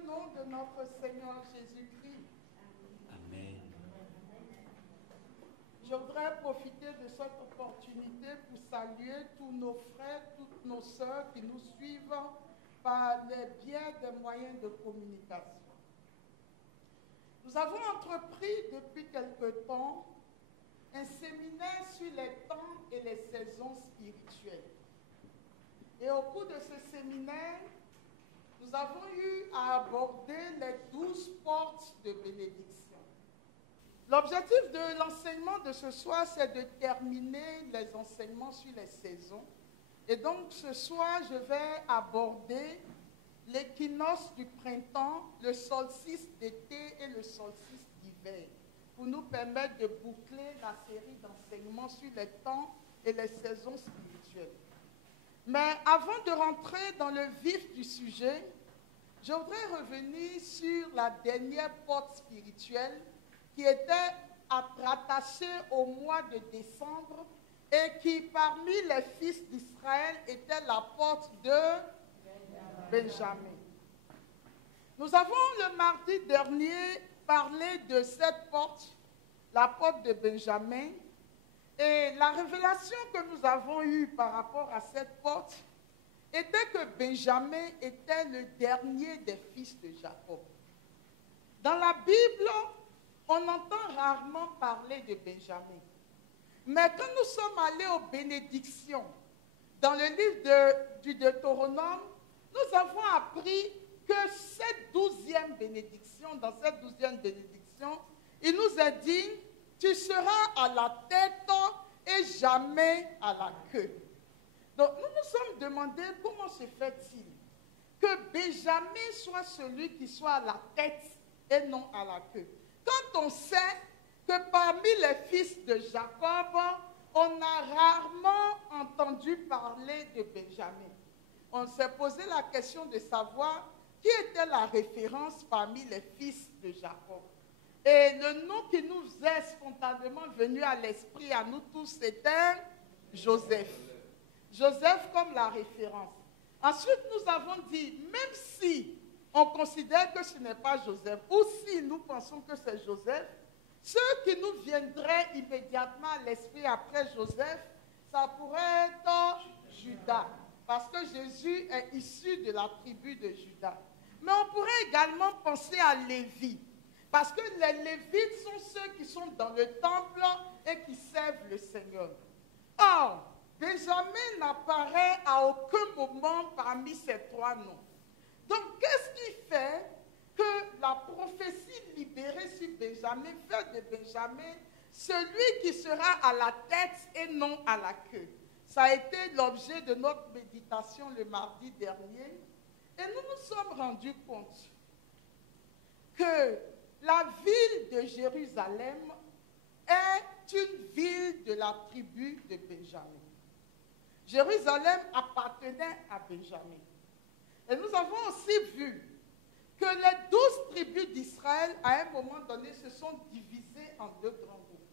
le nom de notre Seigneur Jésus-Christ. Amen. Je voudrais profiter de cette opportunité pour saluer tous nos frères, toutes nos sœurs qui nous suivent par les biais des moyens de communication. Nous avons entrepris depuis quelque temps un séminaire sur les temps et les saisons spirituelles. Et au cours de ce séminaire, nous avons eu à aborder les 12 portes de bénédiction. L'objectif de l'enseignement de ce soir, c'est de terminer les enseignements sur les saisons. Et donc, ce soir, je vais aborder l'équinoxe du printemps, le solstice d'été et le solstice d'hiver, pour nous permettre de boucler la série d'enseignements sur les temps et les saisons spirituelles. Mais avant de rentrer dans le vif du sujet, je voudrais revenir sur la dernière porte spirituelle qui était rattachée au mois de décembre et qui, parmi les fils d'Israël, était la porte de Benjamin. Nous avons le mardi dernier parlé de cette porte, la porte de Benjamin, et la révélation que nous avons eue par rapport à cette porte était que Benjamin était le dernier des fils de Jacob. Dans la Bible, on entend rarement parler de Benjamin. Mais quand nous sommes allés aux bénédictions, dans le livre du Deutéronome, nous avons appris que cette 12e bénédiction, dans cette 12e bénédiction, il nous a dit, tu seras à la tête et jamais à la queue. Donc nous nous sommes demandé comment se fait-il que Benjamin soit celui qui soit à la tête et non à la queue. Quand on sait que parmi les fils de Jacob, on a rarement entendu parler de Benjamin. On s'est posé la question de savoir qui était la référence parmi les fils de Jacob. Et le nom qui nous est spontanément venu à l'esprit à nous tous, c'était Joseph. Joseph comme la référence. Ensuite, nous avons dit, même si on considère que ce n'est pas Joseph, ou si nous pensons que c'est Joseph, ceux qui nous viendraient immédiatement à l'esprit après Joseph, ça pourrait être Judas, parce que Jésus est issu de la tribu de Judas. Mais on pourrait également penser à Lévi, parce que les Lévites sont ceux qui sont dans le temple et qui servent le Seigneur. Or, Benjamin n'apparaît à aucun moment parmi ces trois noms. Donc, qu'est-ce qui fait que la prophétie libérée sur Benjamin fait de Benjamin celui qui sera à la tête et non à la queue? Ça a été l'objet de notre méditation le mardi dernier. Et nous nous sommes rendus compte que la ville de Jérusalem est une ville de la tribu de Benjamin. Jérusalem appartenait à Benjamin. Et nous avons aussi vu que les 12 tribus d'Israël, à un moment donné, se sont divisées en deux grands groupes.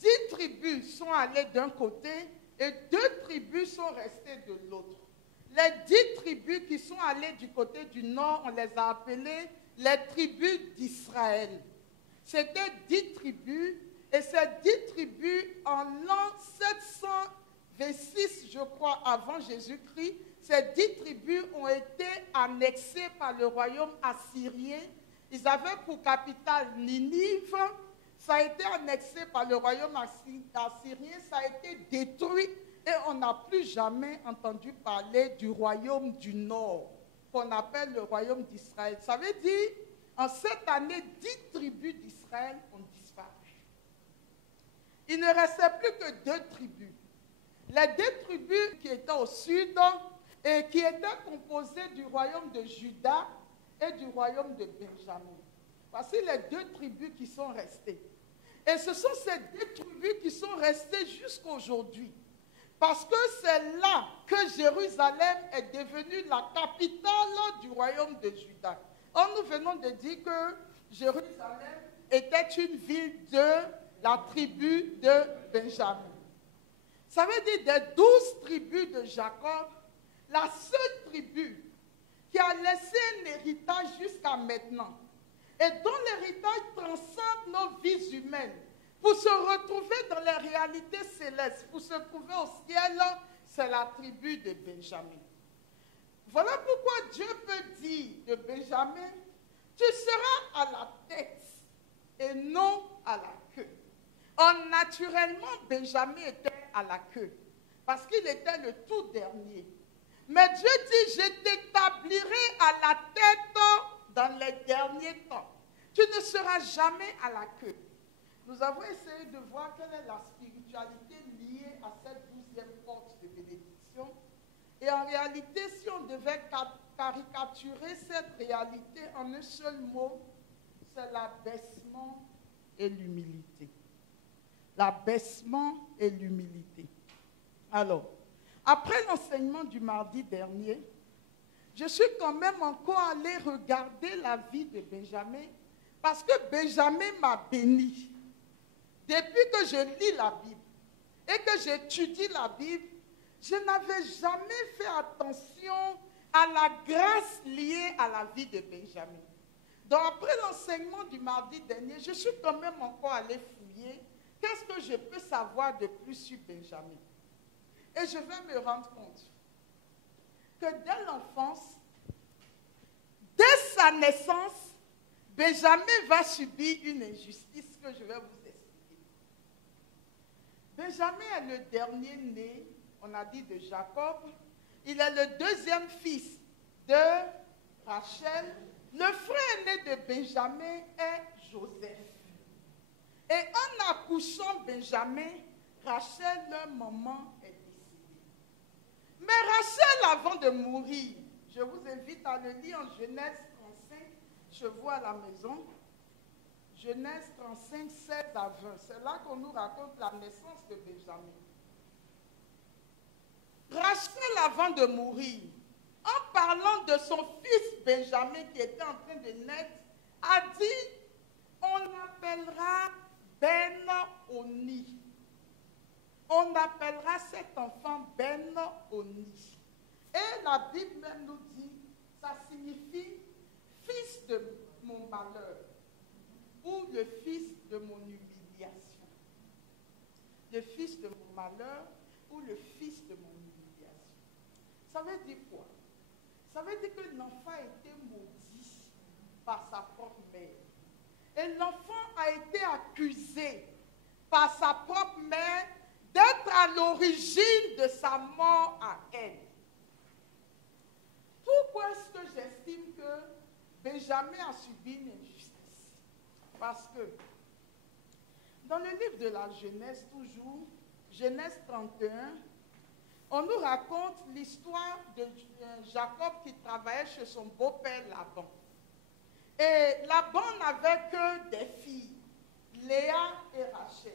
10 tribus sont allées d'un côté et 2 tribus sont restées de l'autre. Les 10 tribus qui sont allées du côté du nord, on les a appelées les tribus d'Israël. C'était 10 tribus, et ces 10 tribus, en l'an 726, je crois, avant Jésus-Christ, ces 10 tribus ont été annexées par le royaume assyrien. Ils avaient pour capitale Ninive. Ça a été annexé par le royaume assyrien. Ça a été détruit et on n'a plus jamais entendu parler du royaume du Nord, qu'on appelle le royaume d'Israël. Ça veut dire, en cette année, 10 tribus d'Israël ont disparu. Il ne restait plus que 2 tribus. Les 2 tribus qui étaient au sud et qui étaient composées du royaume de Juda et du royaume de Benjamin. Voici les 2 tribus qui sont restées. Et ce sont ces 2 tribus qui sont restées jusqu'à aujourd'hui. Parce que c'est là que Jérusalem est devenue la capitale du royaume de Juda. Or, nous venons de dire que Jérusalem était une ville de la tribu de Benjamin. Ça veut dire des 12 tribus de Jacob, la seule tribu qui a laissé un héritage là maintenant, et dont l'héritage transcende nos vies humaines, pour se retrouver dans les réalités célestes, pour se trouver au ciel, c'est la tribu de Benjamin. Voilà pourquoi Dieu peut dire de Benjamin, tu seras à la tête et non à la queue. Or, naturellement, Benjamin était à la queue, parce qu'il était le tout dernier. Mais Dieu dit, je t'établirai à la tête dans les derniers temps. Tu ne seras jamais à la queue. Nous avons essayé de voir quelle est la spiritualité liée à cette 12e porte de bénédiction. Et en réalité, si on devait caricaturer cette réalité en un seul mot, c'est l'abaissement et l'humilité. L'abaissement et l'humilité. Alors, après l'enseignement du mardi dernier, je suis quand même encore allée regarder la vie de Benjamin parce que Benjamin m'a béni. Depuis que je lis la Bible et que j'étudie la Bible, je n'avais jamais fait attention à la grâce liée à la vie de Benjamin. Donc après l'enseignement du mardi dernier, je suis quand même encore allée fouiller. Qu'est-ce que je peux savoir de plus sur Benjamin? Et je vais me rendre compte que dès l'enfance, dès sa naissance, Benjamin va subir une injustice que je vais vous expliquer. Benjamin est le dernier né, on a dit de Jacob. Il est le deuxième fils de Rachel. Le frère aîné de Benjamin est Joseph. Et en accouchant Benjamin, Rachel, leur maman, est décédée. Mais Rachel, avant de mourir, je vous invite à le lire en Genèse 35, je vois à la maison, Genèse 35, 16 à 20. C'est là qu'on nous raconte la naissance de Benjamin. Rachel, avant de mourir, en parlant de son fils Benjamin qui était en train de naître, a dit, on l'appellera Ben-Oni. On appellera cet enfant Ben-Oni. Et la Bible même nous dit, ça signifie fils de mon malheur ou le fils de mon humiliation. Le fils de mon malheur ou le fils de mon humiliation. Ça veut dire quoi? Ça veut dire que l'enfant a été maudit par sa propre mère. Et l'enfant a été accusé par sa propre mère d'être à l'origine de sa mort à elle. Pourquoi est-ce que j'estime que Benjamin a subi une injustice? Parce que dans le livre de la Genèse, toujours, Genèse 31, on nous raconte l'histoire de Jacob qui travaillait chez son beau-père Laban. Et Laban n'avait que des filles, Léa et Rachel.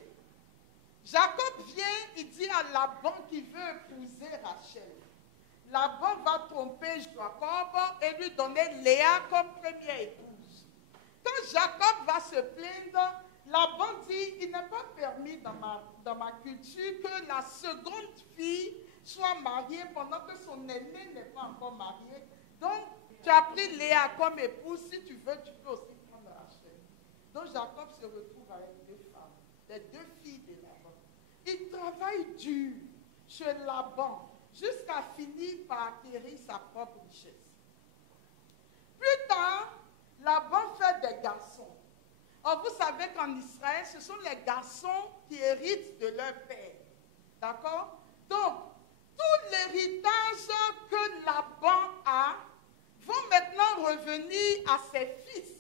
Jacob vient, il dit à Laban qu'il veut épouser Rachel. Laban va tromper Jacob et lui donner Léa comme première épouse. Quand Jacob va se plaindre, Laban dit, il n'est pas permis dans ma culture que la seconde fille soit mariée pendant que son aîné n'est pas encore marié. Donc, tu as pris Léa comme épouse, si tu veux, tu peux aussi prendre Rachel. Donc, Jacob se retrouve avec deux femmes, les deux filles de Laban. Il travaille dur chez Laban jusqu'à finir par acquérir sa propre richesse. Plus tard, Laban fait des garçons. Or, vous savez qu'en Israël, ce sont les garçons qui héritent de leur père. D'accord? Donc, tout l'héritage que Laban a vont maintenant revenir à ses fils.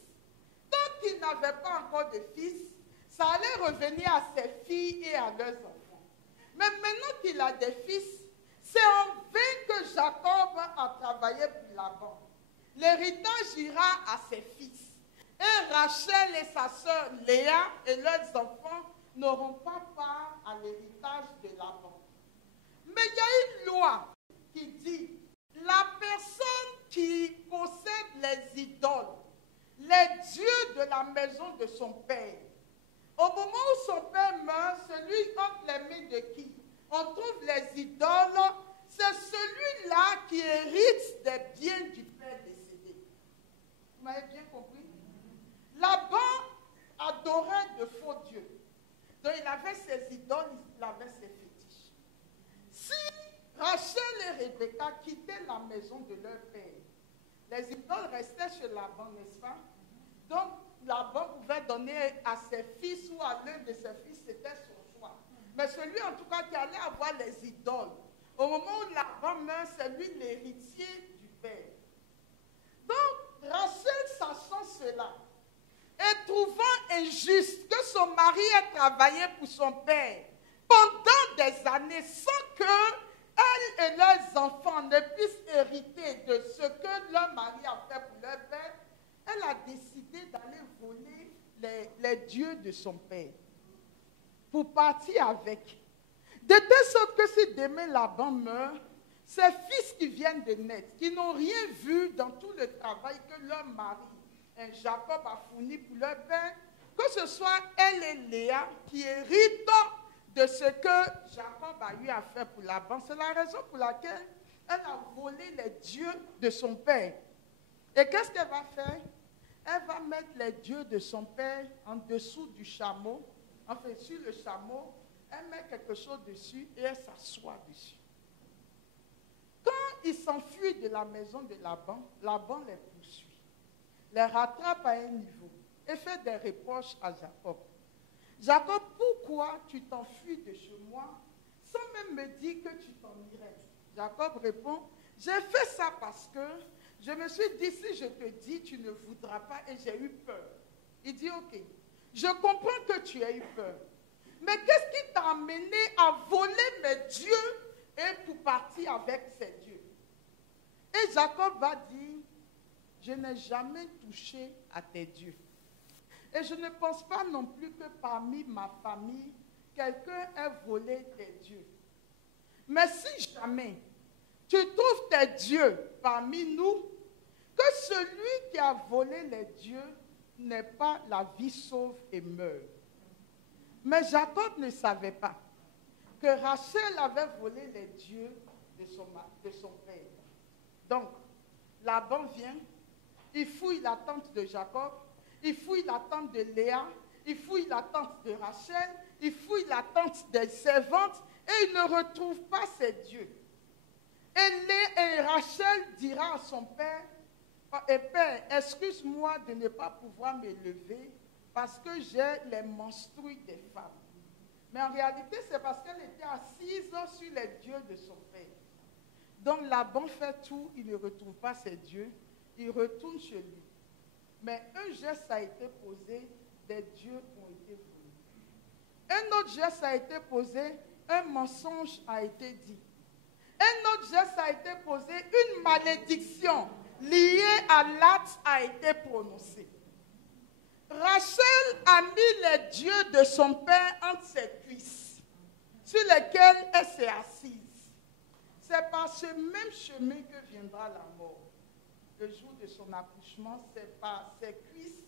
Tant qu'il n'avait pas encore de fils, ça allait revenir à ses filles et à leurs enfants. Mais maintenant qu'il a des fils, c'est en vain que Jacob a travaillé pour Laban. L'héritage ira à ses fils. Et Rachel et sa sœur Léa et leurs enfants n'auront pas part à l'héritage de Laban. Mais il y a une loi qui dit, la personne qui possède les idoles, les dieux de la maison de son père, au moment où son père meurt, celui entre les mains de qui on trouve les idoles, c'est celui-là qui hérite des biens du père décédé. Vous m'avez bien compris? Laban adorait de faux dieux. Donc il avait ses idoles, il avait ses fétiches. Si Rachel et Rebecca quittaient la maison de leur père, les idoles restaient chez Laban, n'est-ce pas? Donc Laban pouvait donner à ses fils ou à l'un de ses fils, c'était son choix. Mais celui en tout cas qui allait avoir les idoles, au moment où Laban meurt, c'est lui l'héritier du père. Donc Rachel, sachant cela, et trouvant injuste que son mari ait travaillé pour son père pendant des années sans que elle et leurs enfants ne puissent hériter de ce que leur mari a fait pour leur père, elle a décidé d'aller voler les dieux de son père pour partir avec. De telle sorte que si demain Laban meurt, ses fils qui viennent de naître, qui n'ont rien vu dans tout le travail que leur mari, Jacob, a fourni pour leur père, que ce soit elle et Léa qui héritent de ce que Jacob a eu à faire pour Laban. C'est la raison pour laquelle elle a volé les dieux de son père. Et qu'est-ce qu'elle va faire? Elle va mettre les dieux de son père en dessous du chameau, enfin sur le chameau, elle met quelque chose dessus et elle s'assoit dessus. Quand ils s'enfuient de la maison de Laban, Laban les poursuit, les rattrape à un niveau et fait des reproches à Jacob. Jacob, pourquoi tu t'enfuis de chez moi sans même me dire que tu t'en irais? Jacob répond, j'ai fait ça parce que je me suis dit, si je te dis, tu ne voudras pas et j'ai eu peur. Il dit, ok, je comprends que tu as eu peur. Mais qu'est-ce qui t'a amené à voler mes dieux et pour partir avec ces dieux? Et Jacob va dire, je n'ai jamais touché à tes dieux. Et je ne pense pas non plus que parmi ma famille, quelqu'un ait volé tes dieux. Mais si jamais tu trouves tes dieux parmi nous, que celui qui a volé les dieux n'ait pas la vie sauve et meurt. Mais Jacob ne savait pas que Rachel avait volé les dieux de son père. Donc, Laban vient, il fouille la tente de Jacob, il fouille la tente de Léa, il fouille la tente de Rachel, il fouille la tente des servantes et il ne retrouve pas ses dieux. Et Rachel dira à son père, Père, excuse-moi de ne pas pouvoir me lever parce que j'ai les menstrues des femmes. Mais en réalité, c'est parce qu'elle était assise sur les dieux de son père. Donc Laban fait tout, il ne retrouve pas ses dieux, il retourne chez lui. Mais un geste a été posé, des dieux ont été volés. Un autre geste a été posé, un mensonge a été dit. Un autre geste a été posé, une malédiction liée à l'acte a été prononcée. Rachel a mis les dieux de son père entre ses cuisses, sur lesquels elle s'est assise. C'est par ce même chemin que viendra la mort. Le jour de son accouchement, c'est par ses cuisses,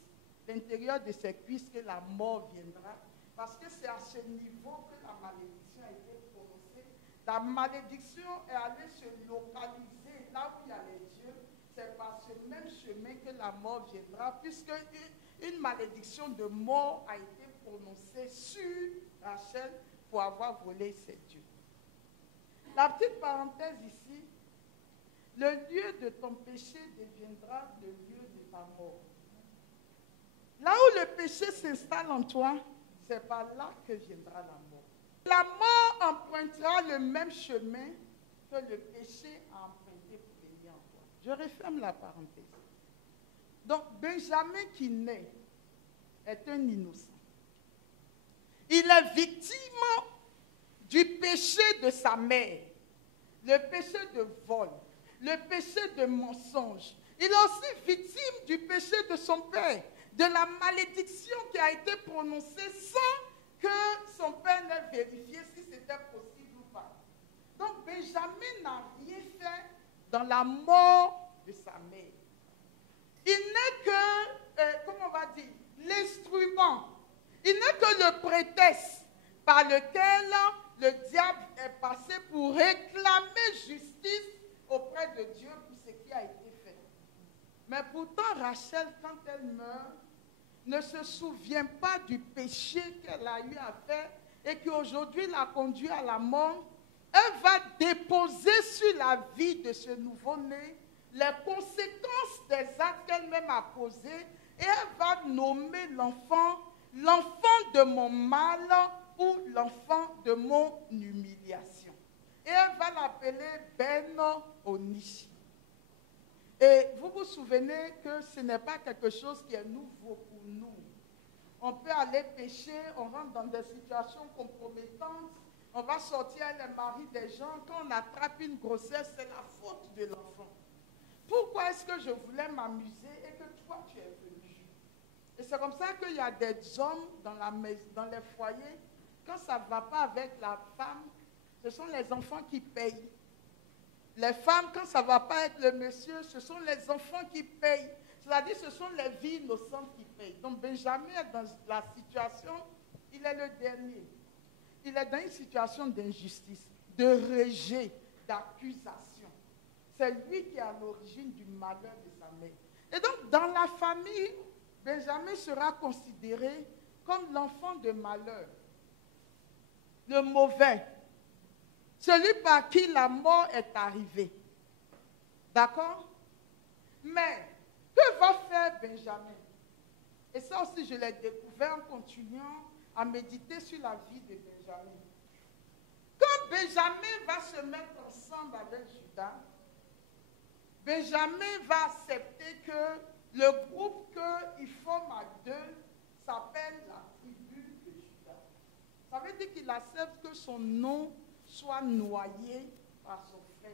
l'intérieur de ses cuisses, que la mort viendra. Parce que c'est à ce niveau que la malédiction a été prononcée. La malédiction est allée se localiser là où il y a les dieux. C'est par ce même chemin que la mort viendra, puisque une malédiction de mort a été prononcée sur Rachel pour avoir volé ses dieux. La petite parenthèse ici, le lieu de ton péché deviendra le lieu de ta mort. Là où le péché s'installe en toi, c'est par là que viendra la mort. La mort empruntera le même chemin que le péché a emprunté pour venir en toi. Je referme la parenthèse. Donc, Benjamin qui naît est un innocent. Il est victime du péché de sa mère, le péché de vol, le péché de mensonge. Il est aussi victime du péché de son père, de la malédiction qui a été prononcée sans que son père n'ait vérifié si c'était possible ou pas. Donc Benjamin n'a rien fait dans la mort de sa mère. Il n'est que, comment on va dire, l'instrument. Il n'est que le prétexte par lequel le diable est passé pour réclamer justice auprès de Dieu pour ce qui a été fait. Mais pourtant, Rachel, quand elle meurt, ne se souvient pas du péché qu'elle a eu à faire et qui aujourd'hui l'a conduit à la mort. Elle va déposer sur la vie de ce nouveau-né les conséquences des actes qu'elle-même a posés et elle va nommer l'enfant de mon mal ou l'enfant de mon humiliation. Et elle va l'appeler Ben-Oni. Et vous vous souvenez que ce n'est pas quelque chose qui est nouveau pour nous. On peut aller pécher, on rentre dans des situations compromettantes, on va sortir les maris des gens. Quand on attrape une grossesse, c'est la faute de l'enfant. Pourquoi est-ce que je voulais m'amuser et que toi tu es venu? Et c'est comme ça qu'il y a des hommes dans les foyers, quand ça ne va pas avec la femme, ce sont les enfants qui payent. Les femmes, quand ça ne va pas avec le monsieur, ce sont les enfants qui payent. C'est-à-dire ce sont les vies innocentes qui payent. Donc Benjamin est dans la situation, il est le dernier. Il est dans une situation d'injustice, de rejet, d'accusation. C'est lui qui est à l'origine du malheur de sa mère. Et donc dans la famille, Benjamin sera considéré comme l'enfant de malheur, le mauvais, celui par qui la mort est arrivée. D'accord? Mais, que va faire Benjamin? Et ça aussi, je l'ai découvert en continuant à méditer sur la vie de Benjamin. Quand Benjamin va se mettre ensemble avec Judas, Benjamin va accepter que le groupe qu'il forme à deux s'appelle la tribu de Judas. Ça veut dire qu'il accepte que son nom soit noyé par son frère.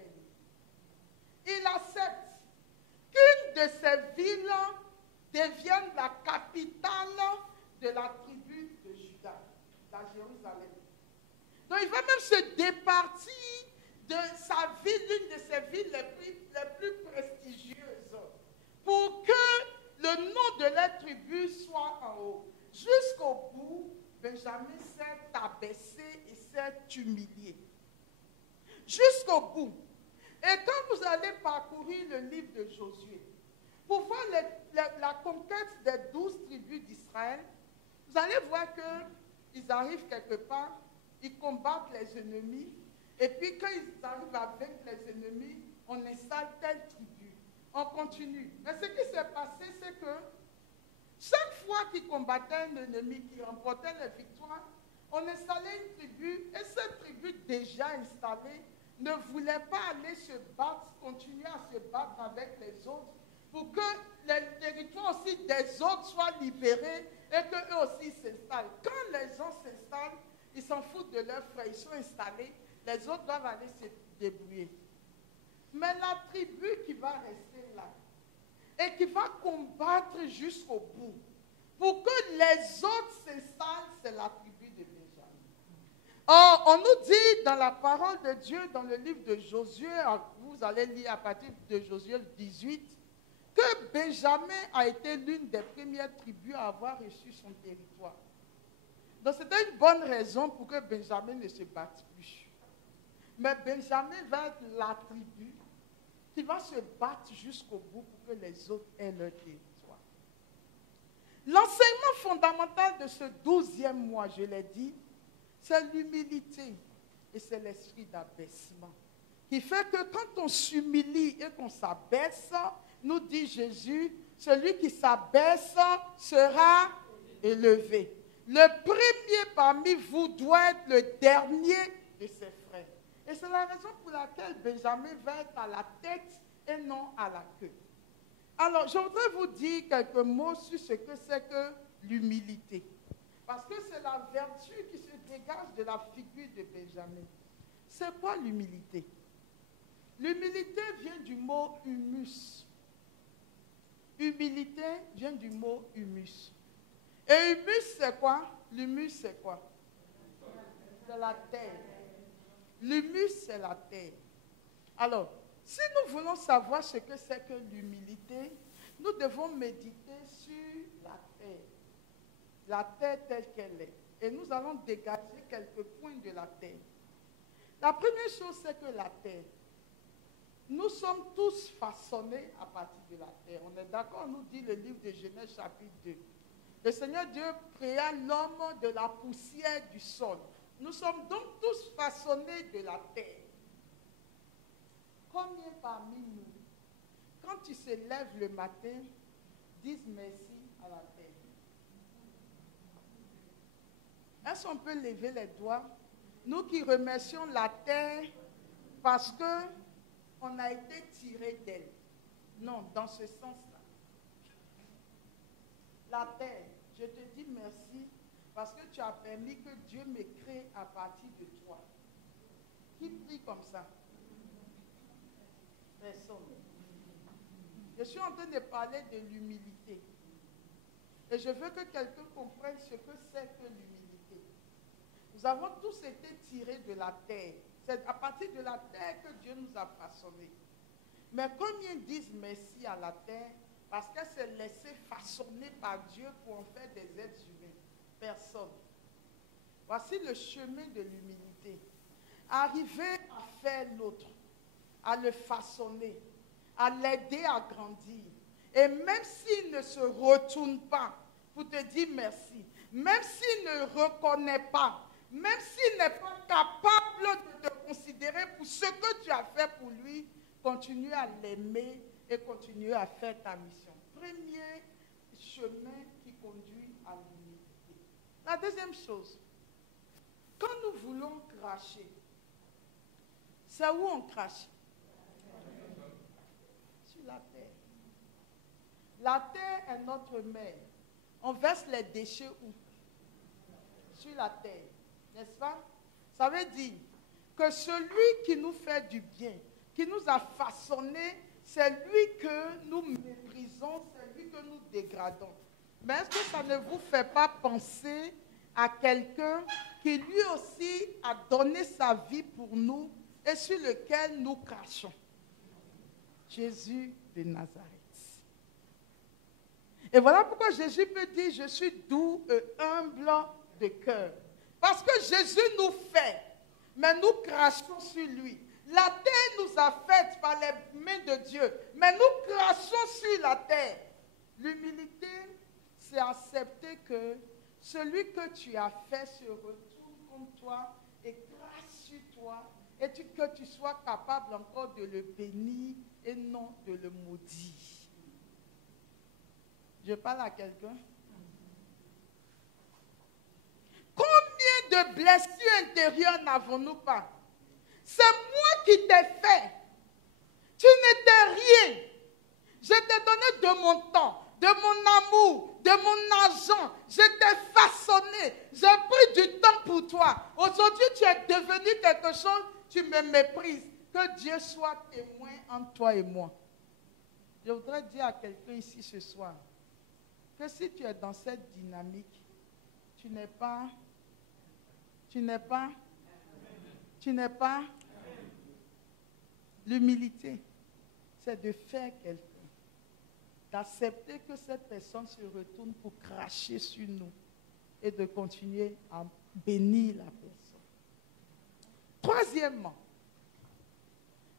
Il accepte qu'une de ces villes devienne la capitale de la tribu de Juda, la Jérusalem. Donc il va même se départir de sa ville, l'une de ses villes les plus prestigieuses, pour que le nom de la tribu soit en haut. Jusqu'au bout, Benjamin s'est abaissé et s'est humilié. Jusqu'au bout. Et quand vous allez parcourir le livre de Josué, pour voir la conquête des 12 tribus d'Israël, vous allez voir qu'ils arrivent quelque part, ils combattent les ennemis, et puis quand ils arrivent à vaincre les ennemis, on installe telle tribu. On continue. Mais ce qui s'est passé, c'est que chaque fois qu'ils combattaient un ennemi, qui remportait les victoires, on installait une tribu, et cette tribu déjà installée ne voulait pas aller se battre, continuer à se battre avec les autres, pour que les territoires aussi des autres soient libérés et qu'eux aussi s'installent. Quand les gens s'installent, ils s'en foutent de leurs frères, ils sont installés, les autres doivent aller se débrouiller. Mais la tribu qui va rester là et qui va combattre jusqu'au bout, pour que les autres s'installent, c'est la tribu de Benjamin. Or, on nous dit dans la parole de Dieu, dans le livre de Josué, vous allez lire à partir de Josué 18, que Benjamin a été l'une des premières tribus à avoir reçu son territoire. Donc c'était une bonne raison pour que Benjamin ne se batte plus. Mais Benjamin va être la tribu qui va se battre jusqu'au bout pour que les autres aient leur territoire. L'enseignement fondamental de ce 12e mois, je l'ai dit, c'est l'humilité et c'est l'esprit d'abaissement. Qui fait que quand on s'humilie et qu'on s'abaisse, nous dit Jésus, celui qui s'abaisse sera élevé. Le premier parmi vous doit être le dernier de ses frères. Et c'est la raison pour laquelle Benjamin va être à la tête et non à la queue. Alors, je voudrais vous dire quelques mots sur ce que c'est que l'humilité. Parce que c'est la vertu qui se dégage de la figure de Benjamin. C'est quoi l'humilité? L'humilité vient du mot humus. Humilité vient du mot humus. Et humus, c'est quoi? L'humus, c'est quoi? C'est la terre. L'humus, c'est la terre. Alors, si nous voulons savoir ce que c'est que l'humilité, nous devons méditer sur la terre telle qu'elle est. Et nous allons dégager quelques points de la terre. La première chose, c'est que la terre, Nous sommes tous façonnés à partir de la terre. On est d'accord, nous dit le livre de Genèse chapitre 2. Le Seigneur Dieu créa l'homme de la poussière du sol. Nous sommes donc tous façonnés de la terre. Combien parmi nous, quand tu te lèves le matin, disent merci à la terre? Est-ce qu'on peut lever les doigts? Nous qui remercions la terre parce qu'on a été tiré d'elle. Non, dans ce sens-là. La terre, je te dis merci parce que tu as permis que Dieu me crée à partir de toi. Qui prie comme ça? Personne. Je suis en train de parler de l'humilité. Et je veux que quelqu'un comprenne ce que c'est que l'humilité. Nous avons tous été tirés de la terre. C'est à partir de la terre que Dieu nous a façonnés. Mais combien disent merci à la terre parce qu'elle s'est laissée façonner par Dieu pour en faire des êtres humains? Personne. Voici le chemin de l'humilité. Arriver à faire l'autre, à le façonner, à l'aider à grandir. Et même s'il ne se retourne pas pour te dire merci, même s'il ne reconnaît pas, même s'il n'est pas capable de te considérer pour ce que tu as fait pour lui, continue à l'aimer et continue à faire ta mission. Premier chemin qui conduit à l'humilité. La deuxième chose, quand nous voulons cracher, c'est où on crache? Sur la terre. La terre est notre mère. On verse les déchets où? Sur la terre. N'est-ce pas? Ça veut dire que celui qui nous fait du bien, qui nous a façonnés, c'est lui que nous méprisons, c'est lui que nous dégradons. Mais est-ce que ça ne vous fait pas penser à quelqu'un qui lui aussi a donné sa vie pour nous et sur lequel nous crachons? Jésus de Nazareth. Et voilà pourquoi Jésus peut dire, je suis doux et humble de cœur. Parce que Jésus nous fait, mais nous crachons sur lui. La terre nous a faites par les mains de Dieu, mais nous crachons sur la terre. L'humilité, c'est accepter que celui que tu as fait se retourne contre toi et crache sur toi, et que tu sois capable encore de le bénir et non de le maudire. Je parle à quelqu'un. Combien de blessures intérieures n'avons-nous pas? C'est moi qui t'ai fait. Tu n'étais rien. Je t'ai donné de mon temps, de mon amour, de mon argent. Je t'ai façonné. J'ai pris du temps pour toi. Aujourd'hui, tu es devenu quelque chose, tu me méprises. Que Dieu soit témoin entre toi et moi. Je voudrais dire à quelqu'un ici ce soir que si tu es dans cette dynamique, tu n'es pas l'humilité, c'est de faire quelque chose, d'accepter que cette personne se retourne pour cracher sur nous et de continuer à bénir la personne. Troisièmement,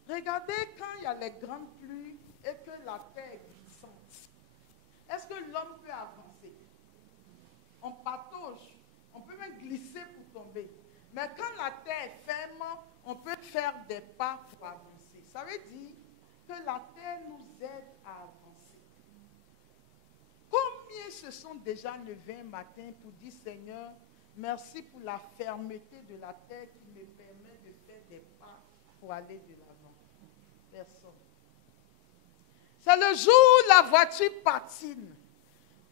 regardez quand il y a les grandes pluies et que la terre est glissante. Est-ce que l'homme peut avancer? On patauge, on peut même glisser pour tomber. Mais quand la terre est ferme, on peut faire des pas pour avancer. Ça veut dire que la terre nous aide à avancer. Combien se sont déjà levés un matin pour dire, Seigneur, merci pour la fermeté de la terre qui me permet de faire des pas pour aller de l'avant? Personne. C'est le jour où la voiture patine,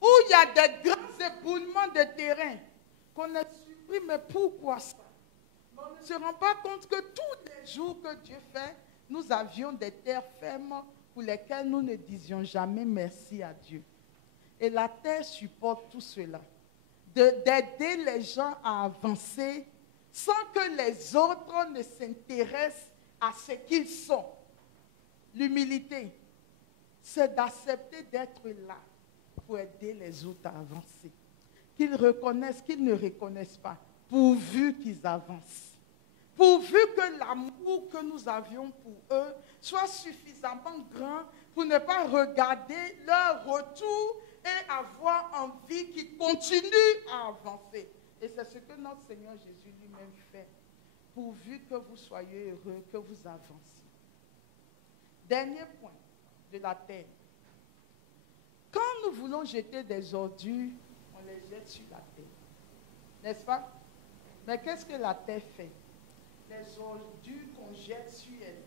où il y a des grands éboulements de terrain, qu'on est surpris, mais pourquoi ça? Mais on ne se rend pas compte que tous les jours que Dieu fait, nous avions des terres fermes pour lesquelles nous ne disions jamais merci à Dieu. Et la terre supporte tout cela. D'aider les gens à avancer sans que les autres ne s'intéressent à ce qu'ils sont. L'humilité, c'est d'accepter d'être là pour aider les autres à avancer. Qu'ils reconnaissent, qu'ils ne reconnaissent pas, pourvu qu'ils avancent. Pourvu que l'amour l'amour que nous avions pour eux soit suffisamment grand pour ne pas regarder leur retour et avoir envie qu'ils continuent à avancer. Et c'est ce que notre Seigneur Jésus lui-même fait, pourvu que vous soyez heureux, que vous avanciez. Dernier point de la terre. Quand nous voulons jeter des ordures, on les jette sur la terre. N'est-ce pas? Mais qu'est-ce que la terre fait? Les ordures qu'on jette sur elle,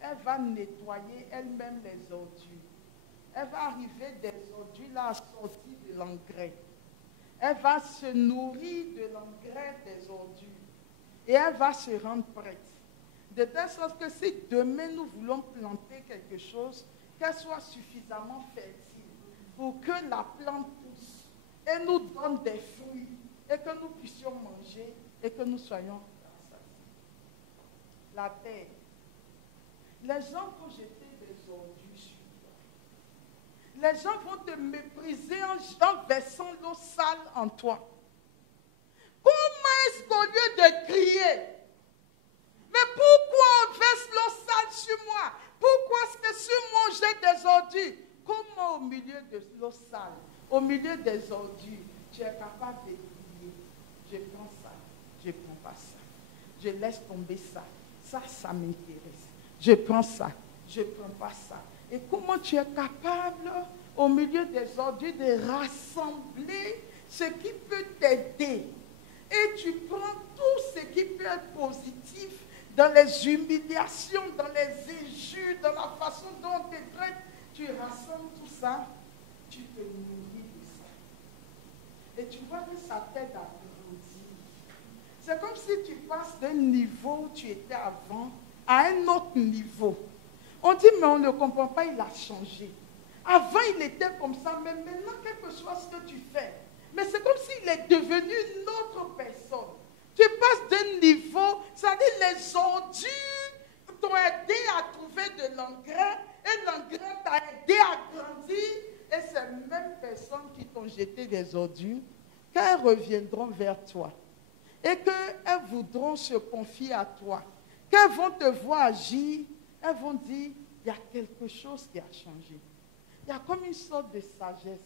elle va nettoyer elle-même les ordures. Elle va arriver des ordures là à sortir de l'engrais. Elle va se nourrir de l'engrais des ordures. Et elle va se rendre prête. De telle sorte que si demain nous voulons planter quelque chose, qu'elle soit suffisamment fertile pour que la plante pousse et nous donne des fruits et que nous puissions manger et que nous soyons rassasiés. La terre. Les gens vont jeter des ordures sur toi. Les gens vont te mépriser en versant l'eau sale en toi. Comment est-ce qu'au lieu de crier, mais pourquoi on verse l'eau sale sur moi? Pourquoi est-ce que sur moi on jette des ordures? Comment au milieu de l'eau sale, au milieu des ordures, tu es capable de crier? Je prends ça, je ne prends pas ça. Je laisse tomber ça. Ça m'intéresse. Je prends ça, je ne prends pas ça. Et comment tu es capable, au milieu des ordures, de rassembler ce qui peut t'aider? Et tu prends tout ce qui peut être positif dans les humiliations, dans les injures, dans la façon dont on te traite. Tu rassembles tout ça, tu te nourris de ça. Et tu vois que ça t'aide à grandir. C'est comme si tu passes d'un niveau où tu étais avant à un autre niveau. On dit, mais on ne comprend pas, il a changé. Avant, il était comme ça, mais maintenant, quel que soit ce que tu fais, mais c'est comme s'il est devenu une autre personne. Tu passes d'un niveau, c'est-à-dire les ordures t'ont aidé à trouver de l'engrais, et l'engrais t'a aidé à grandir, et ces mêmes personnes qui t'ont jeté des ordures, quand elles reviendront vers toi, et qu'elles voudront se confier à toi, qu'elles vont te voir agir, elles vont dire, il y a quelque chose qui a changé. Il y a comme une sorte de sagesse.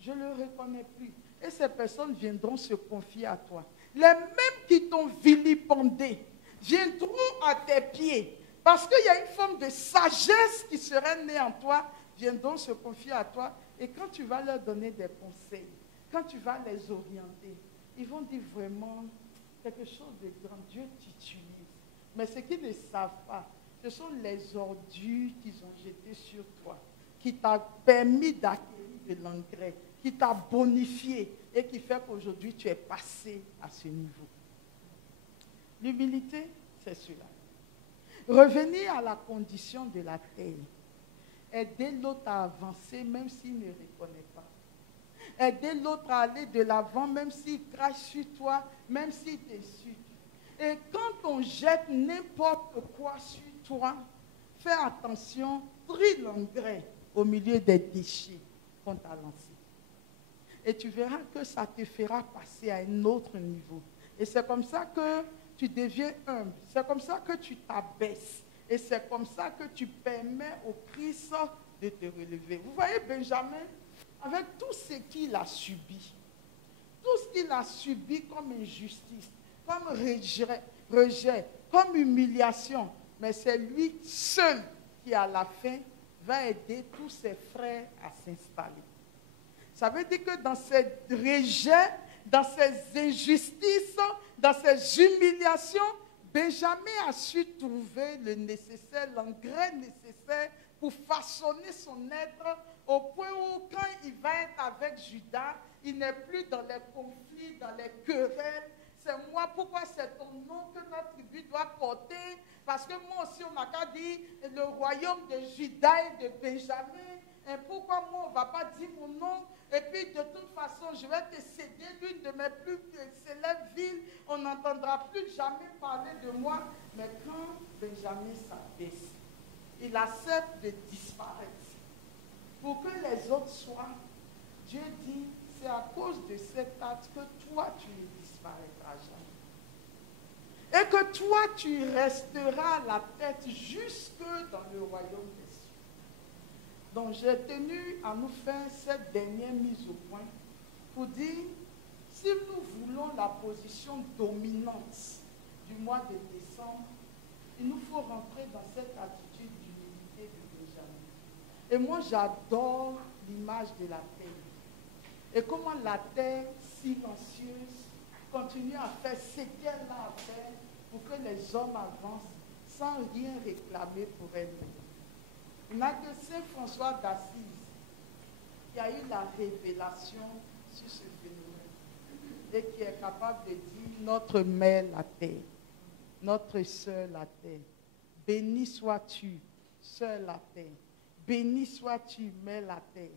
Je ne le reconnais plus. Et ces personnes viendront se confier à toi. Les mêmes qui t'ont vilipendé viendront à tes pieds. Parce qu'il y a une forme de sagesse qui serait née en toi, viendront se confier à toi. Et quand tu vas leur donner des conseils, quand tu vas les orienter, ils vont dire vraiment quelque chose de grand. Dieu t'utilise. Mais ce qu'ils ne savent pas, ce sont les ordures qu'ils ont jetées sur toi, qui t'a permis d'acquérir de l'engrais, qui t'a bonifié et qui fait qu'aujourd'hui tu es passé à ce niveau. L'humilité, c'est cela. Revenir à la condition de la terre. Aider l'autre à avancer même s'il ne reconnaît pas. Aider l'autre à aller de l'avant même s'il crache sur toi, même s'il t'insulte. Et quand on jette n'importe quoi sur toi, fais attention, trie l'engrais au milieu des déchets qu'on t'a lancés. Et tu verras que ça te fera passer à un autre niveau. Et c'est comme ça que tu deviens humble. C'est comme ça que tu t'abaisses. Et c'est comme ça que tu permets au Christ de te relever. Vous voyez Benjamin, avec tout ce qu'il a subi, tout ce qu'il a subi comme injustice, comme rejet, comme humiliation, mais c'est lui seul qui à la fin va aider tous ses frères à s'installer. Ça veut dire que dans ces rejets, dans ces injustices, dans ces humiliations, Benjamin a su trouver le nécessaire, l'engrais nécessaire pour façonner son être au point où quand il va être avec Judas, il n'est plus dans les conflits, dans les querelles. C'est moi, pourquoi c'est ton nom que notre tribu doit porter? Parce que moi aussi, on m'a qu'à dire le royaume de Judas et de Benjamin. Et pourquoi moi, on ne va pas dire mon nom? Et puis, de toute façon, je vais te céder l'une de mes plus célèbres villes. On n'entendra plus jamais parler de moi. Mais quand Benjamin s'abaisse, il accepte de disparaître. Pour que les autres soient, Dieu dit, c'est à cause de cet acte que toi, tu ne disparaîtras jamais. Et que toi, tu resteras la tête jusque dans le royaume des cieux. Donc j'ai tenu à nous faire cette dernière mise au point pour dire, si nous voulons la position dominante du mois de décembre, il nous faut rentrer dans cette attitude d'humilité de Benjamin. Et moi, j'adore l'image de la terre. Et comment la terre silencieuse continue à faire ce qu'elle a à faire pour que les hommes avancent sans rien réclamer pour elle-même. Il n'y a que Saint François d'Assise qui a eu la révélation sur ce phénomène et qui est capable de dire, notre mère la terre, notre sœur la terre, béni sois-tu, sœur la terre, béni sois-tu, mère la terre,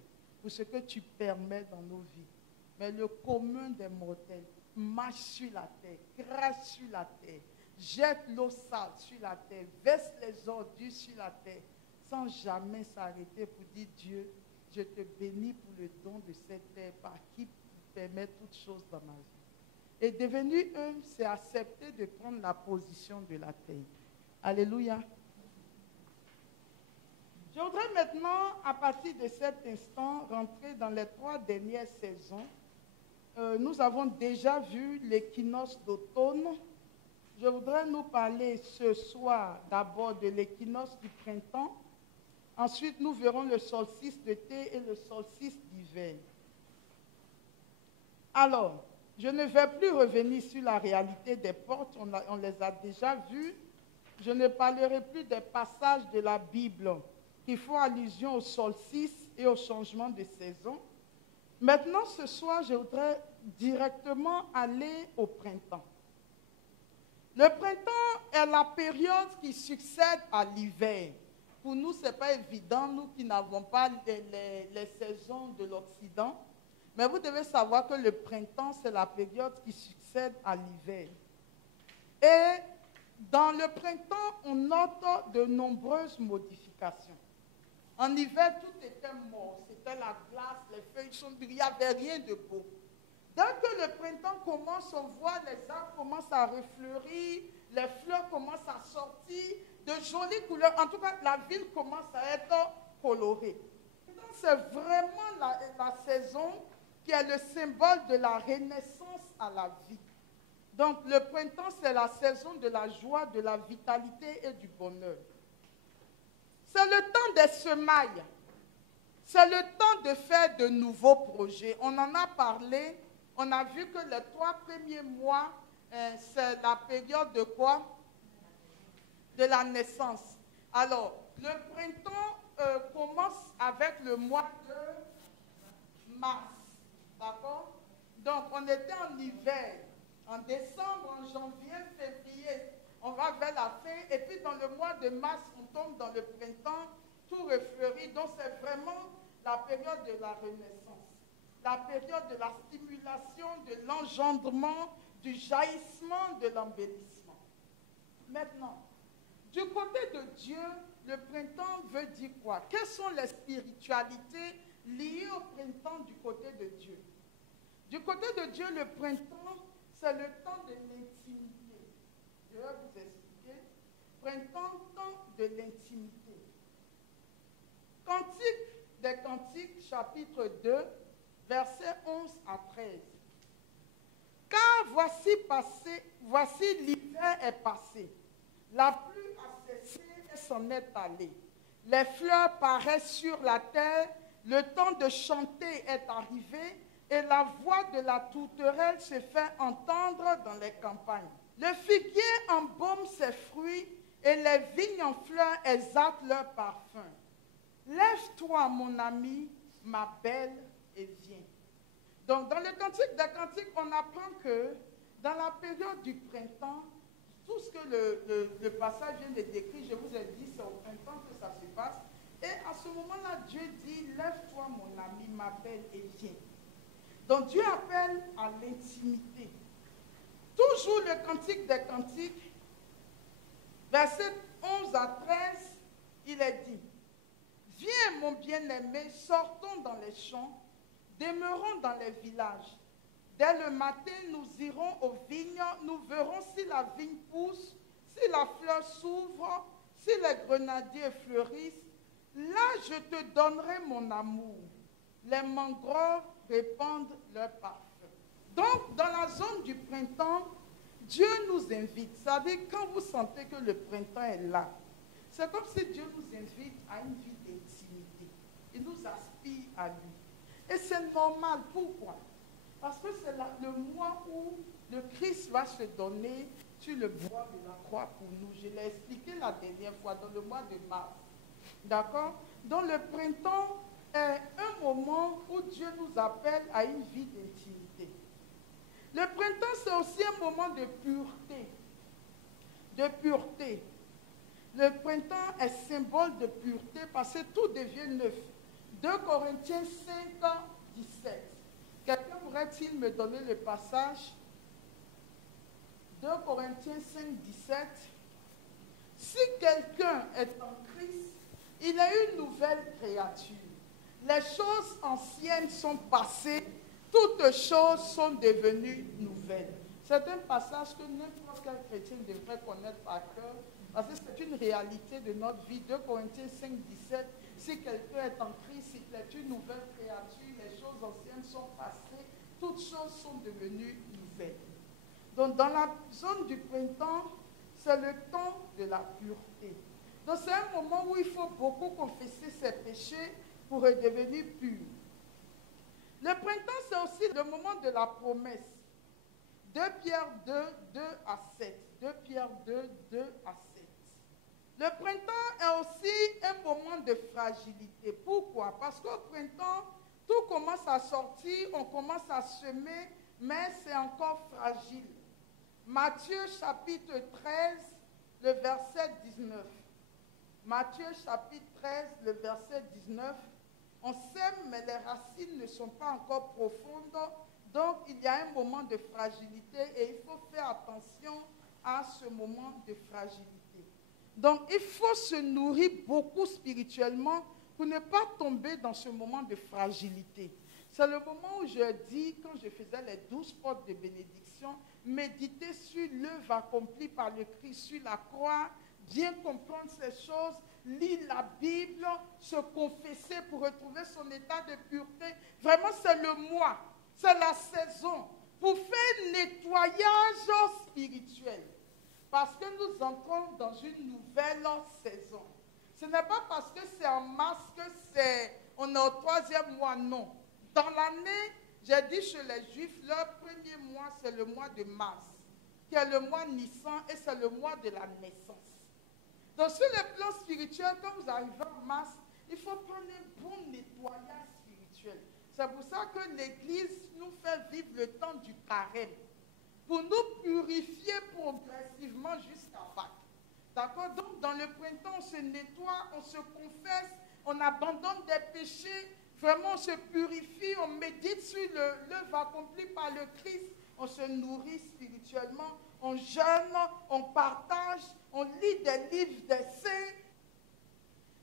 pour ce que tu permets dans nos vies. Mais le commun des mortels marche sur la terre, crache sur la terre, jette l'eau sale sur la terre, verse les ordures sur la terre, sans jamais s'arrêter pour dire, Dieu, je te bénis pour le don de cette terre par qui permet toutes choses dans ma vie. Et devenu humble, c'est accepter de prendre la position de la terre. Alléluia. Je voudrais maintenant, à partir de cet instant, rentrer dans les 3 dernières saisons. Nous avons déjà vu l'équinoxe d'automne. Je voudrais nous parler ce soir d'abord de l'équinoxe du printemps. Ensuite, nous verrons le solstice d'été et le solstice d'hiver. Alors, je ne vais plus revenir sur la réalité des portes, on les a déjà vues. Je ne parlerai plus des passages de la Bible qui font allusion au solstice et au changement de saison. Maintenant, ce soir, je voudrais directement aller au printemps. Le printemps est la période qui succède à l'hiver. Pour nous, ce n'est pas évident, nous qui n'avons pas les saisons de l'Occident. Mais vous devez savoir que le printemps, c'est la période qui succède à l'hiver. Et dans le printemps, on note de nombreuses modifications. En hiver, tout était mort. C'était la glace, les feuilles chaudes, il n'y avait rien de beau. Dès que le printemps commence, on voit les arbres commencent à refleurir, les fleurs commencent à sortir, de jolies couleurs. En tout cas, la ville commence à être colorée. C'est vraiment la saison qui est le symbole de la renaissance à la vie. Donc, le printemps, c'est la saison de la joie, de la vitalité et du bonheur. C'est le temps des semailles. C'est le temps de faire de nouveaux projets. On en a parlé. On a vu que les 3 premiers mois, c'est la période de quoi? De la naissance. Alors, le printemps commence avec le mois de mars. D'accord? Donc, on était en hiver. En décembre, en janvier, février, on va vers la fin. Et puis, dans le mois de mars, on tombe dans le printemps, tout refleurit. Donc, c'est vraiment la période de la renaissance. La période de la stimulation, de l'engendrement, du jaillissement, de l'embellissement. Maintenant, du côté de Dieu, le printemps veut dire quoi? Quelles sont les spiritualités liées au printemps du côté de Dieu? Du côté de Dieu, le printemps, c'est le temps de l'intimité. Je vais vous expliquer. Printemps, temps de l'intimité. Cantique des Cantiques, chapitre 2, versets 11 à 13. Car voici l'hiver est passé, la pluie a cessé et s'en est allée. Les fleurs paraissent sur la terre, le temps de chanter est arrivé, et la voix de la tourterelle se fait entendre dans les campagnes. Le figuier embaume ses fruits, et les vignes en fleurs exhalent leur parfum. Lève-toi, mon ami, ma belle, et viens. Donc, dans le Cantique des Cantiques, on apprend que dans la période du printemps, tout ce que le passage vient de décrire, je vous ai dit, c'est au printemps que ça se passe. Et à ce moment-là, Dieu dit, lève-toi, mon ami, ma belle, et viens. Donc, Dieu appelle à l'intimité. Toujours le Cantique des Cantiques, versets 11 à 13, il est dit, viens, mon bien-aimé, sortons dans les champs, demeurons dans les villages. Dès le matin, nous irons aux vignes, nous verrons si la vigne pousse, si la fleur s'ouvre, si les grenadiers fleurissent. Là, je te donnerai mon amour. Les mangroves répandent leur parfum. Donc, dans la zone du printemps, Dieu nous invite. Vous savez, quand vous sentez que le printemps est là, c'est comme si Dieu nous invite à une vie d'intimité. Il nous aspire à lui. Et c'est normal. Pourquoi? Parce que c'est le mois où le Christ va se donner sur le bois de la croix pour nous. Je l'ai expliqué la dernière fois, dans le mois de mars. D'accord? Donc le printemps est un moment où Dieu nous appelle à une vie d'intimité. Le printemps, c'est aussi un moment de pureté. De pureté. Le printemps est symbole de pureté parce que tout devient neuf. 2 Corinthiens 5, 17. Quelqu'un pourrait-il me donner le passage? 2 Corinthiens 5, 17. Si quelqu'un est en Christ, il est une nouvelle créature. Les choses anciennes sont passées, toutes choses sont devenues nouvelles. C'est un passage que n'importe quel chrétien devrait connaître par cœur, parce que c'est une réalité de notre vie. 2 Corinthiens 5, 17. Si quelqu'un est en Christ, il est une nouvelle créature, les choses anciennes sont passées, toutes choses sont devenues nouvelles. Donc dans la zone du printemps, c'est le temps de la pureté. Donc c'est un moment où il faut beaucoup confesser ses péchés pour redevenir pur. Le printemps, c'est aussi le moment de la promesse. 2 Pierre 2, 2 à 7. 2 Pierre 2, 2 à 7. Le printemps est aussi un moment de fragilité. Pourquoi? Parce qu'au printemps, tout commence à sortir, on commence à semer, mais c'est encore fragile. Matthieu chapitre 13, le verset 19. Matthieu chapitre 13, le verset 19. On sème, mais les racines ne sont pas encore profondes. Donc, il y a un moment de fragilité et il faut faire attention à ce moment de fragilité. Donc, il faut se nourrir beaucoup spirituellement pour ne pas tomber dans ce moment de fragilité. C'est le moment où je dis, quand je faisais les 12 portes de bénédiction, méditer sur l'œuvre accomplie par le Christ sur la croix, bien comprendre ces choses, lire la Bible, se confesser pour retrouver son état de pureté. Vraiment, c'est le mois, c'est la saison pour faire nettoyage spirituel. Parce que nous entrons dans une nouvelle saison. Ce n'est pas parce que c'est en mars que on est au 3e mois, non. Dans l'année, j'ai dit chez les Juifs, leur premier mois, c'est le mois de mars, qui est le mois Nissan, et c'est le mois de la naissance. Donc sur le plan spirituel, quand vous arrivez en mars, il faut prendre un bon nettoyage spirituel. C'est pour ça que l'Église nous fait vivre le temps du carême, pour nous purifier progressivement jusqu'à Pâques. D'accord? Donc, dans le printemps, on se nettoie, on se confesse, on abandonne des péchés, vraiment on se purifie, on médite sur l'œuvre accomplie par le Christ, on se nourrit spirituellement, on jeûne, on partage, on lit des livres des saints.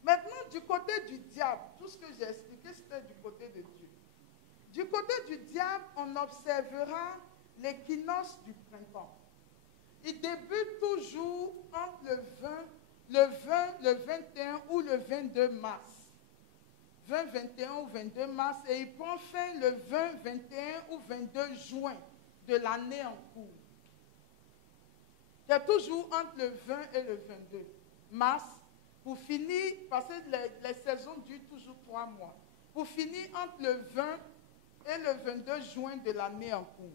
Maintenant, du côté du diable, tout ce que j'ai expliqué, c'était du côté de Dieu. Du côté du diable, on observera l'équinoxe du printemps. Il débute toujours entre le 21 ou le 22 mars. 20, 21 ou 22 mars et il prend fin le 20, 21 ou 22 juin de l'année en cours. C'est toujours entre le 20 et le 22 mars pour finir, parce que les saisons durent toujours 3 mois, pour finir entre le 20 et le 22 juin de l'année en cours.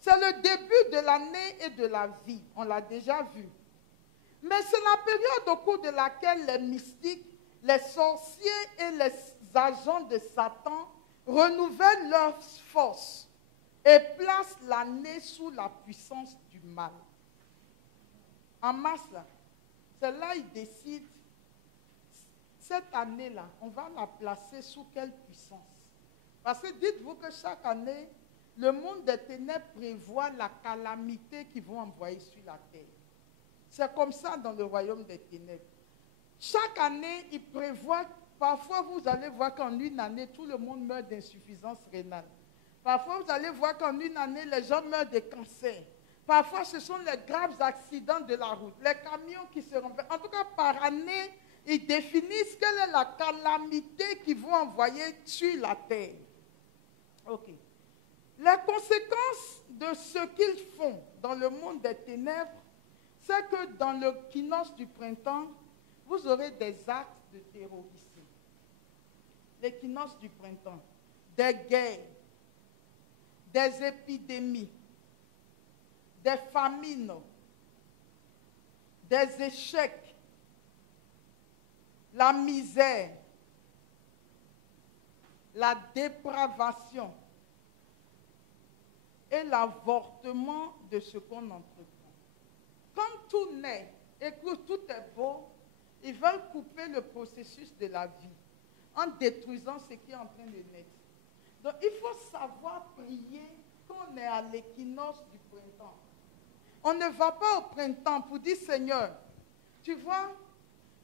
C'est le début de l'année et de la vie, on l'a déjà vu. Mais c'est la période au cours de laquelle les mystiques, les sorciers et les agents de Satan renouvellent leurs forces et placent l'année sous la puissance du mal. En mars, c'est là qu'ils décident, cette année-là, on va la placer sous quelle puissance? Parce que dites-vous que chaque année, le monde des ténèbres prévoit la calamité qu'ils vont envoyer sur la terre. C'est comme ça dans le royaume des ténèbres. Chaque année, ils prévoient, parfois vous allez voir qu'en une année, tout le monde meurt d'insuffisance rénale. Parfois, vous allez voir qu'en une année, les gens meurent de cancer. Parfois, ce sont les graves accidents de la route, les camions qui se renversent. En tout cas, par année, ils définissent quelle est la calamité qu'ils vont envoyer sur la terre. OK. Les conséquences de ce qu'ils font dans le monde des ténèbres, c'est que dans l'équinoxe du printemps, vous aurez des actes de terrorisme. L'équinoxe du printemps, des guerres, des épidémies, des famines, des échecs, la misère, la dépravation et l'avortement de ce qu'on entreprend. Comme tout naît et que tout est beau, ils veulent couper le processus de la vie en détruisant ce qui est en train de naître. Donc il faut savoir prier quand on est à l'équinoxe du printemps. On ne va pas au printemps pour dire Seigneur, tu vois,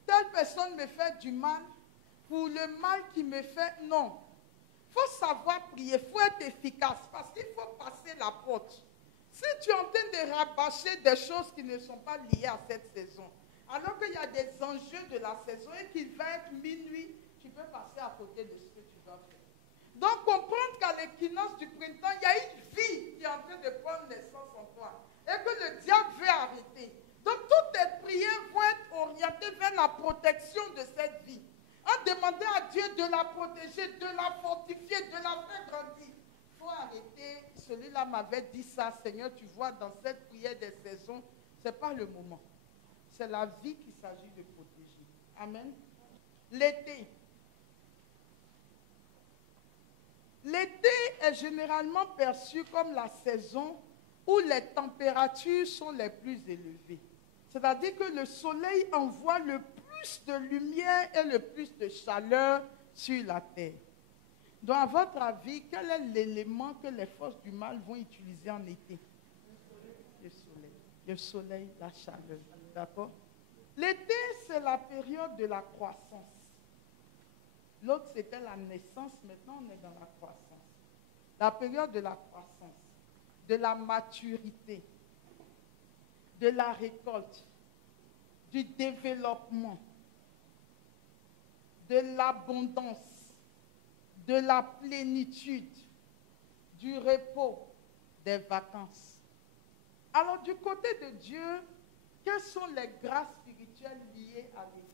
telle personne me fait du mal, pour le mal qu'il me fait, non. Il faut savoir prier, il faut être efficace parce qu'il faut passer la porte. Si tu es en train de rabâcher des choses qui ne sont pas liées à cette saison, alors qu'il y a des enjeux de la saison et qu'il va être minuit, tu peux passer à côté de ce que tu dois faire. Donc comprendre qu'à l'équinoxe du printemps, il y a une vie qui est en train de prendre naissance en toi et que le diable veut arrêter. Donc toutes tes prières vont être orientées vers la protection de cette vie. En demandant à Dieu de la protéger, de la fortifier, de la faire grandir. Il faut arrêter. Celui-là m'avait dit ça, Seigneur, tu vois, dans cette prière des saisons, ce n'est pas le moment. C'est la vie qu'il s'agit de protéger. Amen. L'été. L'été est généralement perçu comme la saison où les températures sont les plus élevées. C'est-à-dire que le soleil envoie le plus de lumière et le plus de chaleur sur la terre. Donc, à votre avis, quel est l'élément que les forces du mal vont utiliser en été? Le soleil. Le soleil, la chaleur. D'accord? L'été, c'est la période de la croissance. L'autre, c'était la naissance. Maintenant, on est dans la croissance. La période de la croissance, de la maturité, de la récolte, du développement, de l'abondance, de la plénitude, du repos, des vacances. Alors, du côté de Dieu, quelles sont les grâces spirituelles liées à l'été?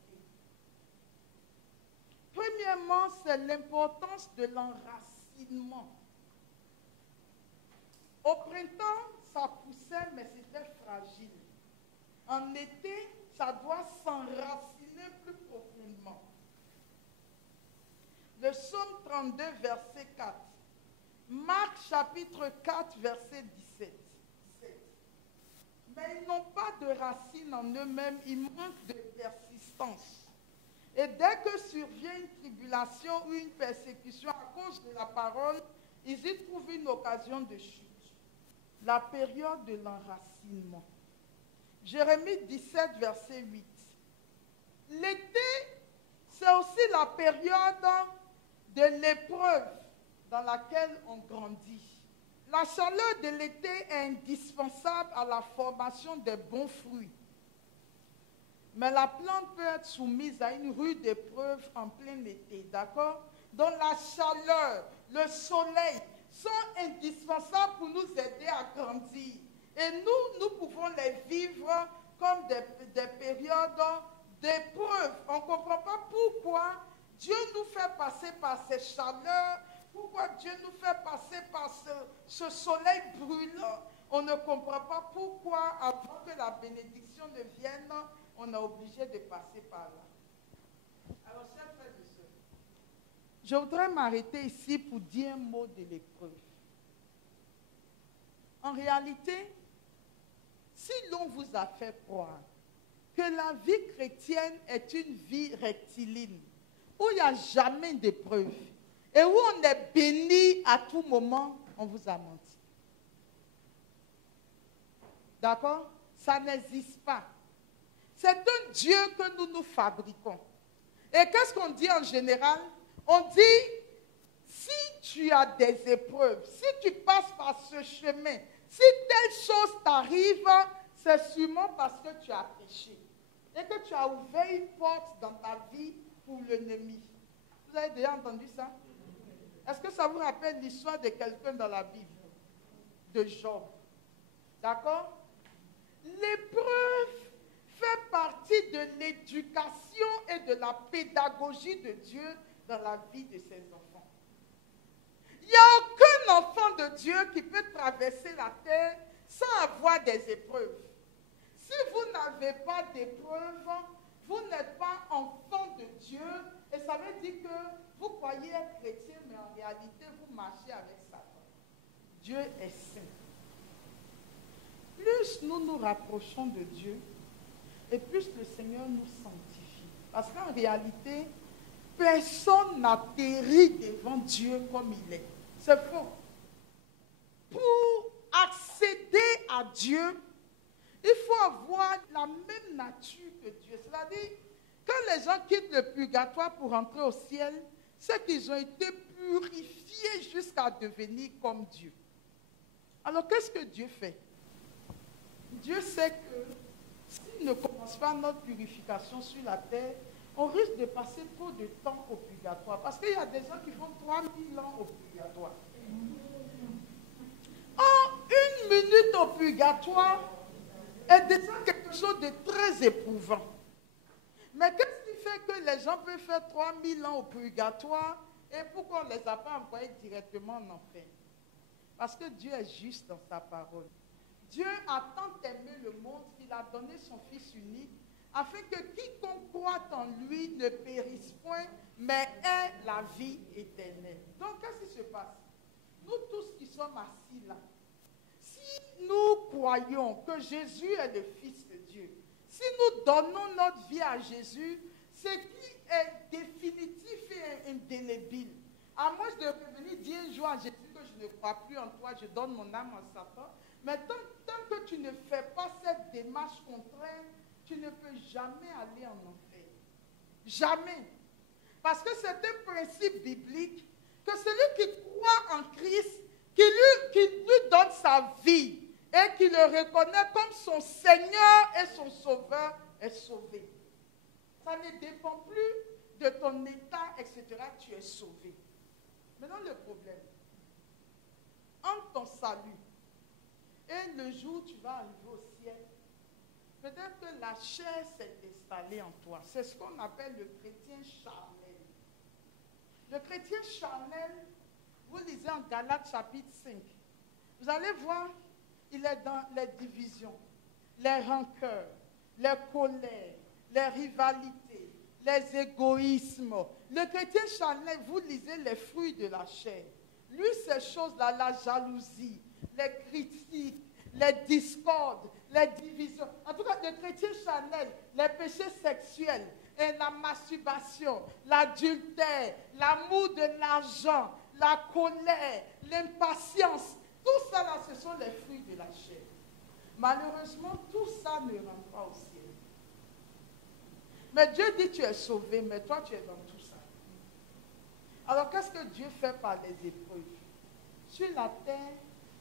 Premièrement, c'est l'importance de l'enracinement. Au printemps, ça poussait, mais c'était fragile. En été, ça doit s'enraciner plus profondément. Le psaume 32, verset 4. Marc chapitre 4, verset 17. Mais ils n'ont pas de racines en eux-mêmes, ils manquent de persistance. Et dès que survient une tribulation ou une persécution à cause de la parole, ils y trouvent une occasion de chute. La période de l'enracinement. Jérémie 17, verset 8. L'été, c'est aussi la période de l'épreuve dans laquelle on grandit. La chaleur de l'été est indispensable à la formation des bons fruits. Mais la plante peut être soumise à une rude épreuve en plein été, d'accord? Donc la chaleur, le soleil sont indispensables pour nous aider à grandir. Et nous pouvons les vivre comme des périodes d'épreuve. On ne comprend pas pourquoi Dieu nous fait passer par ces chaleurs, pourquoi Dieu nous fait passer par ce soleil brûlant. On ne comprend pas pourquoi, avant que la bénédiction ne vienne, on est obligé de passer par là. Alors, chers frères et sœurs, je voudrais m'arrêter ici pour dire un mot de l'épreuve. En réalité, si l'on vous a fait croire que la vie chrétienne est une vie rectiligne, où il n'y a jamais d'épreuve, et où on est béni à tout moment, on vous a menti. D'accord? Ça n'existe pas. C'est un Dieu que nous fabriquons. Et qu'est-ce qu'on dit en général? On dit, si tu as des épreuves, si tu passes par ce chemin, si telle chose t'arrive, c'est sûrement parce que tu as péché et que tu as ouvert une porte dans ta vie pour l'ennemi. Vous avez déjà entendu ça? Est-ce que ça vous rappelle l'histoire de quelqu'un dans la Bible? De Job. D'accord? L'épreuve fait partie de l'éducation et de la pédagogie de Dieu dans la vie de ses enfants. Il n'y a aucun enfant de Dieu qui peut traverser la terre sans avoir des épreuves. Si vous n'avez pas d'épreuves, vous n'êtes pas enfant de Dieu et ça veut dire que vous croyez être chrétien, mais en réalité, vous marchez avec Satan. Dieu est saint. Plus nous nous rapprochons de Dieu, et plus le Seigneur nous sanctifie. Parce qu'en réalité, personne n'atterrit devant Dieu comme il est. C'est faux. Pour accéder à Dieu, il faut avoir la même nature que Dieu. C'est-à-dire, quand les gens quittent le purgatoire pour entrer au ciel, c'est qu'ils ont été purifiés jusqu'à devenir comme Dieu. Alors, qu'est-ce que Dieu fait? Dieu sait que s'il ne commence pas notre purification sur la terre, on risque de passer trop de temps au purgatoire. Parce qu'il y a des gens qui font 3000 ans au purgatoire. En 1 minute au purgatoire est déjà quelque chose de très éprouvant. Mais qu'est-ce qui fait que les gens peuvent faire 3000 ans au purgatoire et pourquoi on ne les a pas envoyés directement en enfer? Parce que Dieu est juste dans sa parole. Dieu a tant aimé le monde qu'il a donné son Fils unique afin que quiconque croit en lui ne périsse point, mais ait la vie éternelle. Donc, qu'est-ce qui se passe? Nous tous qui sommes assis là, si nous croyons que Jésus est le Fils de Dieu, si nous donnons notre vie à Jésus, ce qui est définitif et indélébile, à moins de revenir dire un jour à Jésus que je ne crois plus en toi, je donne mon âme à Satan, mais tant que tu ne fais pas cette démarche contraire, tu ne peux jamais aller en enfer. Jamais. Parce que c'est un principe biblique que celui qui croit en Christ, qui lui donne sa vie et qui le reconnaît comme son Seigneur et son Sauveur, est sauvé. Ça ne dépend plus de ton état, etc. Tu es sauvé. Maintenant, le problème, entre ton salut et le jour où tu vas arriver au ciel, peut-être que la chair s'est installée en toi. C'est ce qu'on appelle le chrétien charnel. Le chrétien charnel, vous lisez en Galates chapitre 5. Vous allez voir, il est dans les divisions, les rancœurs, les colères, les rivalités, les égoïsmes. Le chrétien charnel, vous lisez les fruits de la chair. Lui, ces choses-là, la jalousie, les critiques, les discordes, les divisions. En tout cas, le chrétien charnel, les péchés sexuels, et la masturbation, l'adultère, l'amour de l'argent, la colère, l'impatience, tout ça là, ce sont les fruits de la chair. Malheureusement, tout ça ne rentre pas au ciel. Mais Dieu dit tu es sauvé, mais toi tu es dans tout ça. Alors qu'est-ce que Dieu fait par les épreuves? Sur la terre,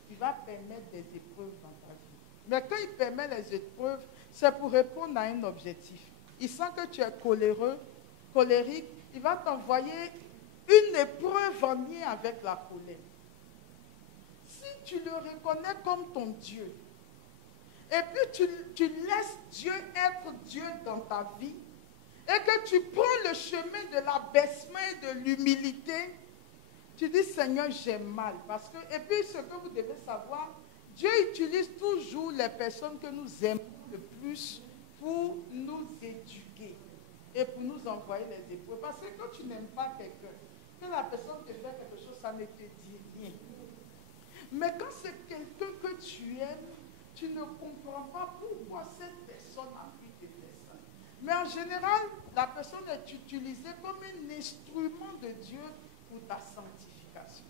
il va permettre des épreuves dans ta vie. Mais quand il permet les épreuves, c'est pour répondre à un objectif. Il sent que tu es colérique, il va t'envoyer une épreuve en lien avec la colère. Si tu le reconnais comme ton Dieu, et puis tu laisses Dieu être Dieu dans ta vie, et que tu prends le chemin de l'abaissement et de l'humilité, tu dis Seigneur, j'ai mal. Parce que, et puis ce que vous devez savoir, Dieu utilise toujours les personnes que nous aimons le plus pour nous éduquer et pour nous envoyer les épreuves. Parce que quand tu n'aimes pas quelqu'un, que la personne te fait quelque chose, ça ne te dit rien. Mais quand c'est quelqu'un que tu aimes, tu ne comprends pas pourquoi cette personne a pu te faire ça. Mais en général, la personne est utilisée comme un instrument de Dieu pour ta sanctification.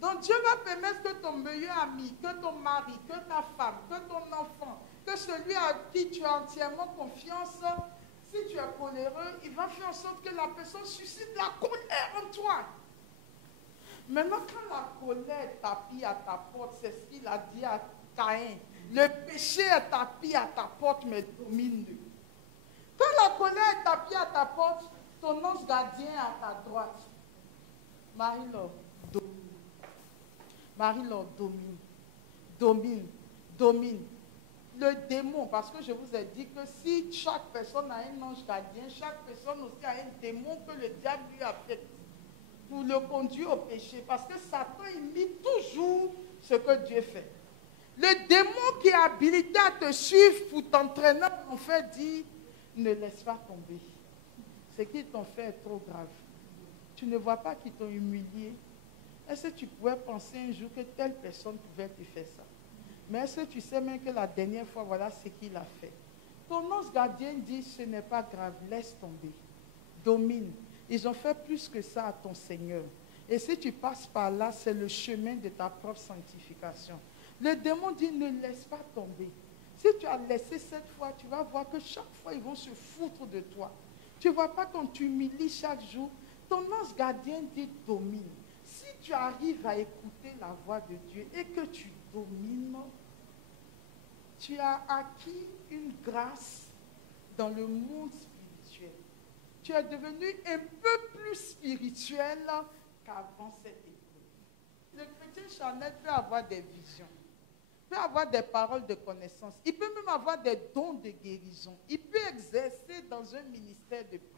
Donc Dieu va permettre que ton meilleur ami, que ton mari, que ta femme, que ton enfant, que celui à qui tu as entièrement confiance, Si tu es coléreux, il va faire en sorte que la personne suscite la colère en toi. Maintenant, quand la colère tapis à ta porte, c'est ce qu'il a dit à Caïn. Le péché est tapis à ta porte, mais domine-le. Quand la colère est tapis à ta porte, ton ange gardien est à ta droite. Marie-Laure, domine. Marie-Laure, domine. Domine. Domine. Le démon, parce que je vous ai dit que si chaque personne a un ange gardien, chaque personne aussi a un démon que le diable lui affecte pour le conduire au péché. Parce que Satan imite toujours ce que Dieu fait. Le démon qui est habilité à te suivre pour t'entraîner en fait dit, ne laisse pas tomber. Ce qu'ils t'ont fait est trop grave. Tu ne vois pas qu'ils t'ont humilié. Est-ce que tu pouvais penser un jour que telle personne pouvait te faire ça? Mais est-ce que tu sais même que la dernière fois, voilà ce qu'il a fait? Ton ange gardien dit, ce n'est pas grave, laisse tomber. Domine. Ils ont fait plus que ça à ton Seigneur. Et si tu passes par là, c'est le chemin de ta propre sanctification. Le démon dit, ne laisse pas tomber. Si tu as laissé cette fois, tu vas voir que chaque fois, ils vont se foutre de toi. Tu ne vois pas quand tu humilies chaque jour. Ton ange gardien dit, domine. Si tu arrives à écouter la voix de Dieu et que tu domines, tu as acquis une grâce dans le monde spirituel. Tu es devenu un peu plus spirituel qu'avant cette épreuve. Le chrétien charnel peut avoir des visions, peut avoir des paroles de connaissance, il peut même avoir des dons de guérison, il peut exercer dans un ministère de puissance.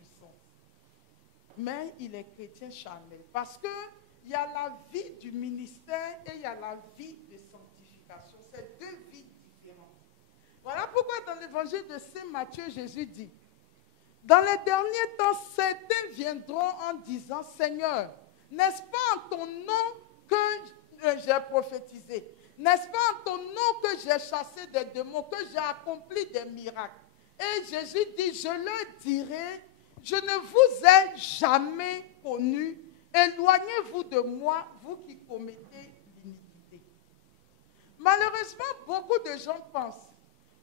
Mais il est chrétien charnel parce qu'il y a la vie du ministère et il y a la vie de sanctification. C'est deux vies différentes. Voilà pourquoi dans l'évangile de Saint Matthieu, Jésus dit, dans les derniers temps, certains viendront en disant, Seigneur, n'est-ce pas en ton nom que j'ai prophétisé? N'est-ce pas en ton nom que j'ai chassé des démons, que j'ai accompli des miracles? Et Jésus dit, je leur dirai, je ne vous ai jamais connu. Éloignez-vous de moi, vous qui commettez l'iniquité. Malheureusement, beaucoup de gens pensent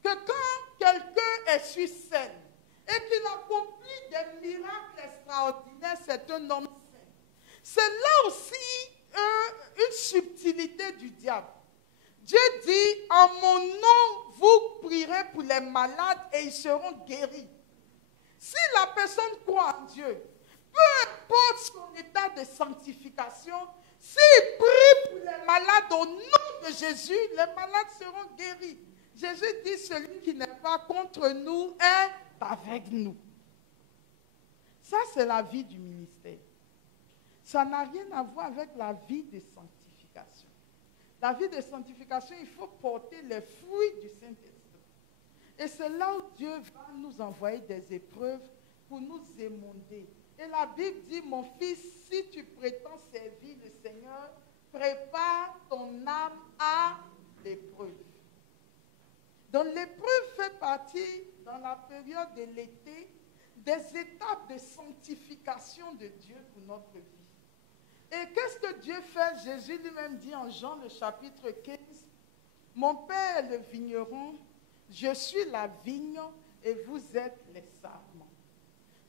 que quand quelqu'un est sur scène et qu'il accomplit des miracles extraordinaires, c'est un homme saint. C'est là aussi une subtilité du diable. Dieu dit, en mon nom, vous prierez pour les malades et ils seront guéris. Si la personne croit en Dieu, peu importe son état de sanctification, s'il prie pour les malades au nom de Jésus, les malades seront guéris. Jésus dit, celui qui n'est pas contre nous est avec nous. Ça, c'est la vie du ministère. Ça n'a rien à voir avec la vie de sanctification. La vie de sanctification, il faut porter les fruits du Saint-Esprit. Et c'est là où Dieu va nous envoyer des épreuves pour nous émonder. Et la Bible dit, mon fils, si tu prétends servir le Seigneur, prépare ton âme à l'épreuve. Donc l'épreuve fait partie, dans la période de l'été, des étapes de sanctification de Dieu pour notre vie. Et qu'est-ce que Dieu fait? Jésus lui-même dit en Jean le chapitre 15, mon Père est le vigneron, je suis la vigne et vous êtes les sarments.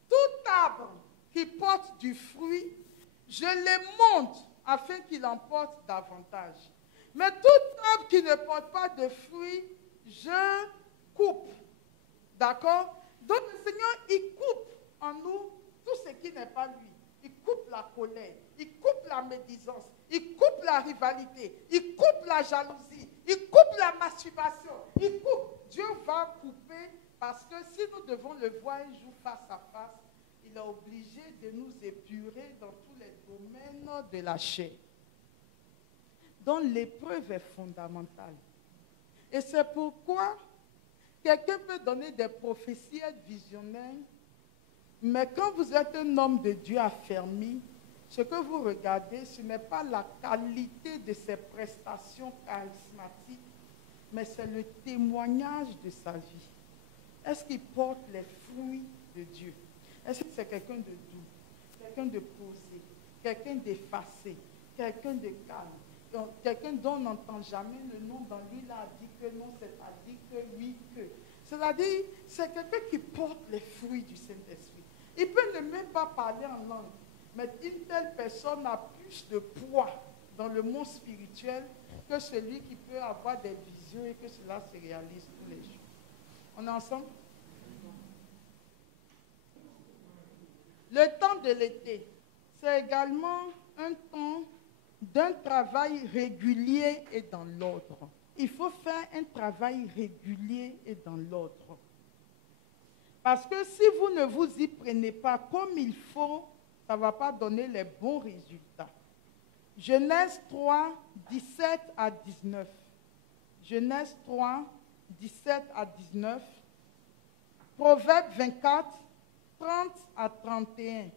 Tout arbre qui porte du fruit, je les monte afin qu'il en porte davantage. Mais tout arbre qui ne porte pas de fruit, je coupe. D'accord? Donc le Seigneur, il coupe en nous tout ce qui n'est pas lui. Il coupe la colère, il coupe la médisance, il coupe la rivalité, il coupe la jalousie, il coupe la masturbation, il coupe. Dieu va couper parce que si nous devons le voir un jour face à face, il est obligé de nous épurer dans tous les domaines de la chair. Donc l'épreuve est fondamentale. Et c'est pourquoi quelqu'un peut donner des prophéties, être visionnaire, mais quand vous êtes un homme de Dieu affermi, ce que vous regardez, ce n'est pas la qualité de ses prestations charismatiques, mais c'est le témoignage de sa vie. Est-ce qu'il porte les fruits de Dieu? Est-ce que c'est quelqu'un de doux, quelqu'un de posé, quelqu'un d'effacé, quelqu'un de calme, quelqu'un dont on n'entend jamais le nom dans lui, là, a dit que non, c'est-à-dire que oui, que. C'est-à-dire, c'est quelqu'un qui porte les fruits du Saint-Esprit. Il peut ne même pas parler en langue, mais une telle personne a plus de poids dans le monde spirituel que celui qui peut avoir des visions et que cela se réalise tous les jours. On est ensemble? Le temps de l'été, c'est également un temps d'un travail régulier et dans l'ordre. Il faut faire un travail régulier et dans l'ordre. Parce que si vous ne vous y prenez pas comme il faut, ça ne va pas donner les bons résultats. Genèse 3, 17 à 19. Genèse 3, 17 à 19. Proverbe 24, 30 à 31.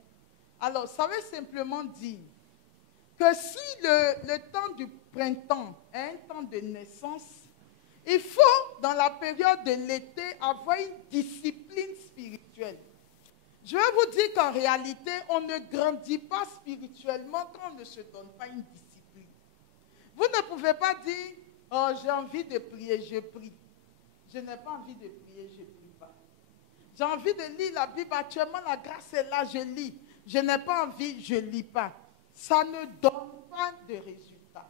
Alors, ça veut simplement dire que si le temps du printemps est un temps de naissance, il faut, dans la période de l'été, avoir une discipline spirituelle. Je vais vous dire qu'en réalité, on ne grandit pas spirituellement quand on ne se donne pas une discipline. Vous ne pouvez pas dire, oh, j'ai envie de prier, je prie. Je n'ai pas envie de prier, je ne prie pas. J'ai envie de lire la Bible, actuellement la grâce est là, je lis. Je n'ai pas envie, je ne lis pas. Ça ne donne pas de résultat.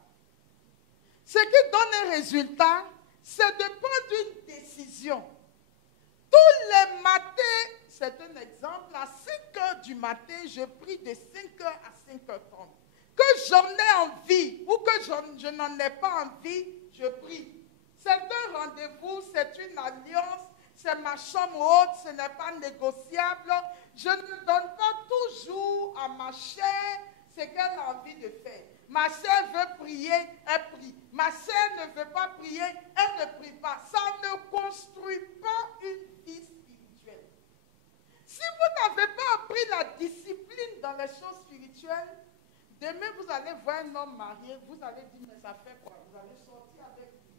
Ce qui donne un résultat, c'est de prendre une décision. Tous les matins, c'est un exemple, à 5 heures du matin, je prie de 5 heures à 5h30. Que j'en ai envie ou que je n'en ai pas envie, je prie. C'est un rendez-vous, c'est une alliance, c'est ma chambre haute, ce n'est pas négociable. Je ne donne pas toujours à ma chair ce qu'elle a envie de faire. Ma sœur veut prier, elle prie. Ma sœur ne veut pas prier, elle ne prie pas. Ça ne construit pas une vie spirituelle. Si vous n'avez pas appris la discipline dans les choses spirituelles, demain vous allez voir un homme marié, vous allez dire, mais ça fait quoi? Vous allez sortir avec lui.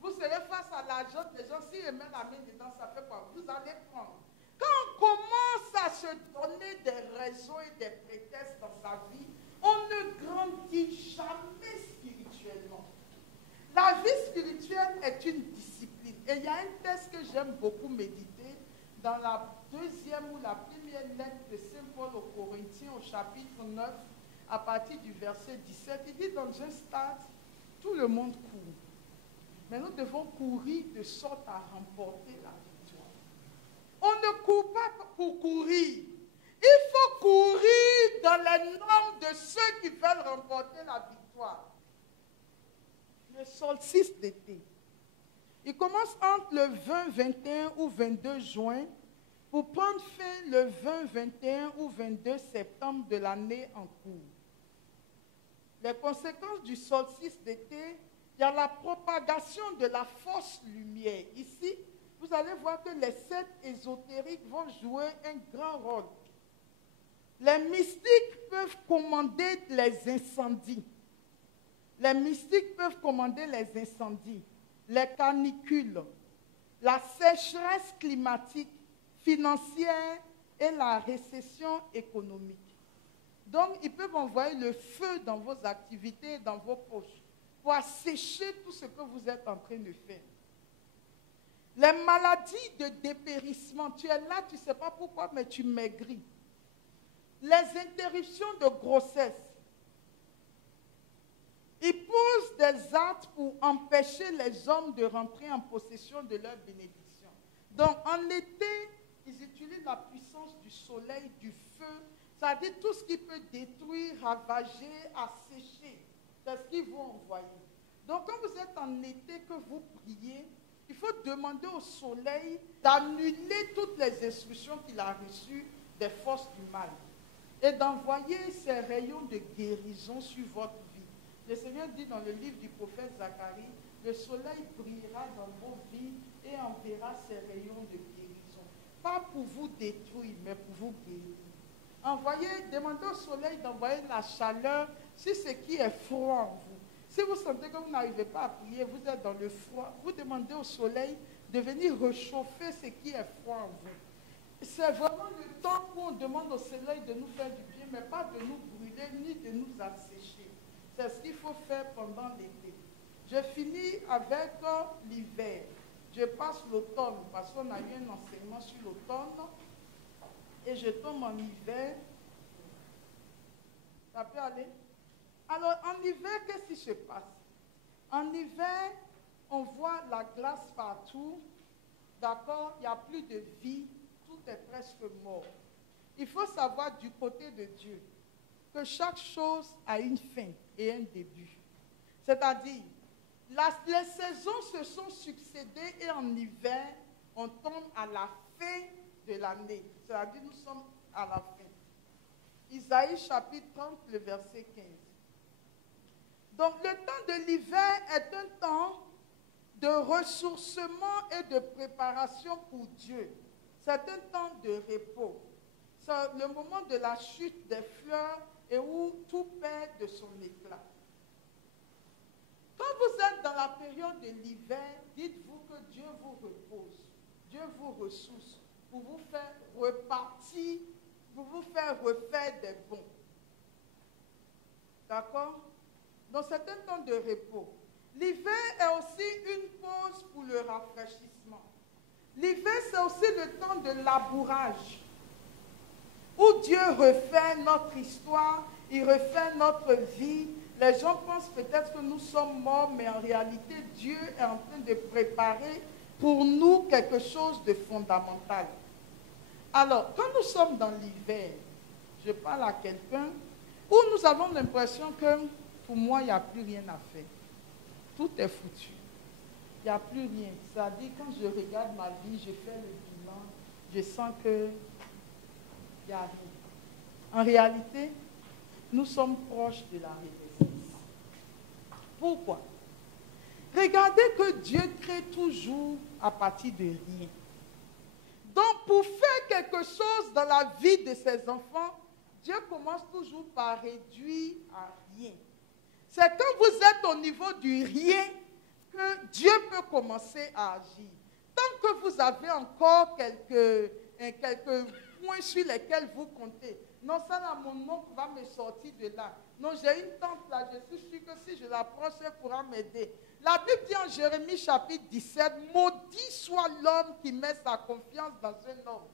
Vous serez face à l'argent des gens, s'il met la main dedans, ça fait quoi? Vous allez prendre. Quand on commence à se donner des raisons et des prétextes dans sa vie, on ne grandit jamais spirituellement. La vie spirituelle est une discipline. Et il y a un texte que j'aime beaucoup méditer dans la deuxième ou la première lettre de Saint Paul aux Corinthiens au chapitre 9, à partir du verset 17. Il dit, dans un stade, tout le monde court. Mais nous devons courir de sorte à remporter la victoire. On ne court pas pour courir. Il faut courir dans les normes de ceux qui veulent remporter la victoire. Le solstice d'été. Il commence entre le 20, 21 ou 22 juin pour prendre fin le 20, 21 ou 22 septembre de l'année en cours. Les conséquences du solstice d'été, il y a la propagation de la fausse lumière. Ici, vous allez voir que les sectes ésotériques vont jouer un grand rôle. Les mystiques peuvent commander les incendies. Les mystiques peuvent commander les incendies, les canicules, la sécheresse climatique, financière et la récession économique. Donc, ils peuvent envoyer le feu dans vos activités, dans vos poches, pour assécher tout ce que vous êtes en train de faire. Les maladies de dépérissement, tu es là, tu ne sais pas pourquoi, mais tu maigris. Les interruptions de grossesse. Ils posent des actes pour empêcher les hommes de rentrer en possession de leur bénédiction. Donc, en été, ils utilisent la puissance du soleil, du feu, c'est-à-dire tout ce qui peut détruire, ravager, assécher. C'est ce qu'ils vont envoyer. Donc, quand vous êtes en été, que vous priez, il faut demander au soleil d'annuler toutes les instructions qu'il a reçues des forces du mal et d'envoyer ses rayons de guérison sur votre vie. Le Seigneur dit dans le livre du prophète Zacharie, le soleil brillera dans vos vies et enverra ses rayons de guérison. Pas pour vous détruire, mais pour vous guérir. Demandez au soleil d'envoyer la chaleur sur ce qui est froid en vous. Si vous sentez que vous n'arrivez pas à prier, vous êtes dans le froid, vous demandez au soleil de venir réchauffer ce qui est froid en vous. C'est vraiment le temps où on demande au soleil de nous faire du bien, mais pas de nous brûler ni de nous assécher. C'est ce qu'il faut faire pendant l'été. Je finis avec l'hiver. je passe l'automne, parce qu'on a eu un enseignement sur l'automne, et je tombe en hiver. Ça peut aller? Alors, en hiver, qu'est-ce qui se passe? En hiver, on voit la glace partout, d'accord? Il n'y a plus de vie, tout est presque mort. Il faut savoir du côté de Dieu que chaque chose a une fin et un début. C'est-à-dire, les saisons se sont succédées et en hiver, on tombe à la fin de l'année. C'est-à-dire, nous sommes à la fin. Isaïe chapitre 30, le verset 15. Donc, le temps de l'hiver est un temps de ressourcement et de préparation pour Dieu. C'est un temps de repos. C'est le moment de la chute des fleurs et où tout perd de son éclat. Quand vous êtes dans la période de l'hiver, dites-vous que Dieu vous repose, Dieu vous ressource pour vous faire repartir, pour vous faire refaire des bons. D'accord? Donc c'est un temps de repos. L'hiver est aussi une pause pour le rafraîchissement. L'hiver, c'est aussi le temps de labourage, où Dieu refait notre histoire, il refait notre vie. Les gens pensent peut-être que nous sommes morts, mais en réalité, Dieu est en train de préparer pour nous quelque chose de fondamental. Alors, quand nous sommes dans l'hiver, je parle à quelqu'un, où nous avons l'impression que, pour moi, il n'y a plus rien à faire. Tout est foutu. Il n'y a plus rien. C'est-à-dire, quand je regarde ma vie, je fais le bilan, je sens que il n'y a rien. En réalité, nous sommes proches de la renaissance. Pourquoi? Regardez que Dieu crée toujours à partir de rien. Donc, pour faire quelque chose dans la vie de ses enfants, Dieu commence toujours par réduire à rien. C'est quand vous êtes au niveau du rien que Dieu peut commencer à agir. Tant que vous avez encore quelques points sur lesquels vous comptez. Non, ça là, mon oncle va me sortir de là. Non, j'ai une tante là, je suis sûre que si je l'approche, elle pourra m'aider. La Bible dit en Jérémie chapitre 17, maudit soit l'homme qui met sa confiance dans un homme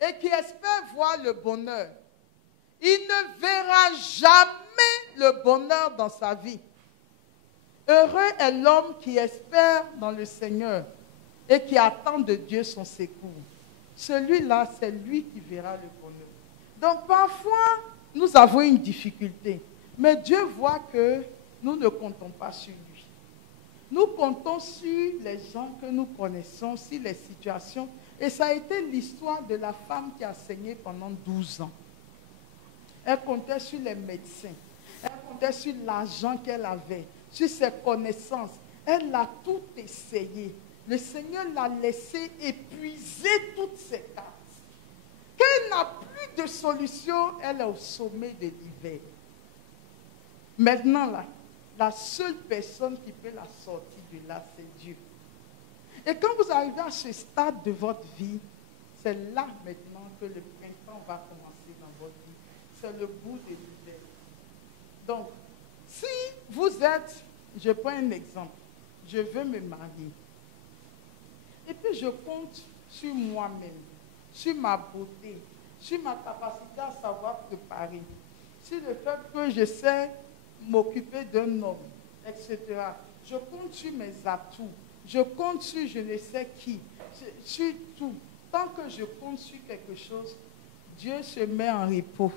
et qui espère voir le bonheur. Il ne verra jamais le bonheur dans sa vie. Heureux est l'homme qui espère dans le Seigneur et qui attend de Dieu son secours. Celui-là, c'est lui qui verra le bonheur. Donc parfois, nous avons une difficulté. Mais Dieu voit que nous ne comptons pas sur lui. Nous comptons sur les gens que nous connaissons, sur les situations. Et ça a été l'histoire de la femme qui a saigné pendant 12 ans. Elle comptait sur les médecins. Elle comptait sur l'argent qu'elle avait, sur ses connaissances. Elle a tout essayé. Le Seigneur l'a laissé épuiser toutes ses cartes. Quand elle n'a plus de solution, elle est au sommet de l'hiver. Maintenant, là, la seule personne qui peut la sortir de là, c'est Dieu. Et quand vous arrivez à ce stade de votre vie, c'est là maintenant que le printemps va commencer dans votre vie. C'est le bout de l'hiver. Donc, si vous êtes, je prends un exemple, je veux me marier. Et puis je compte sur moi-même, sur ma beauté, sur ma capacité à savoir préparer, sur le fait que je sais m'occuper d'un homme, etc. Je compte sur mes atouts, je compte sur je ne sais qui, sur tout. Tant que je compte sur quelque chose, Dieu se met en repos.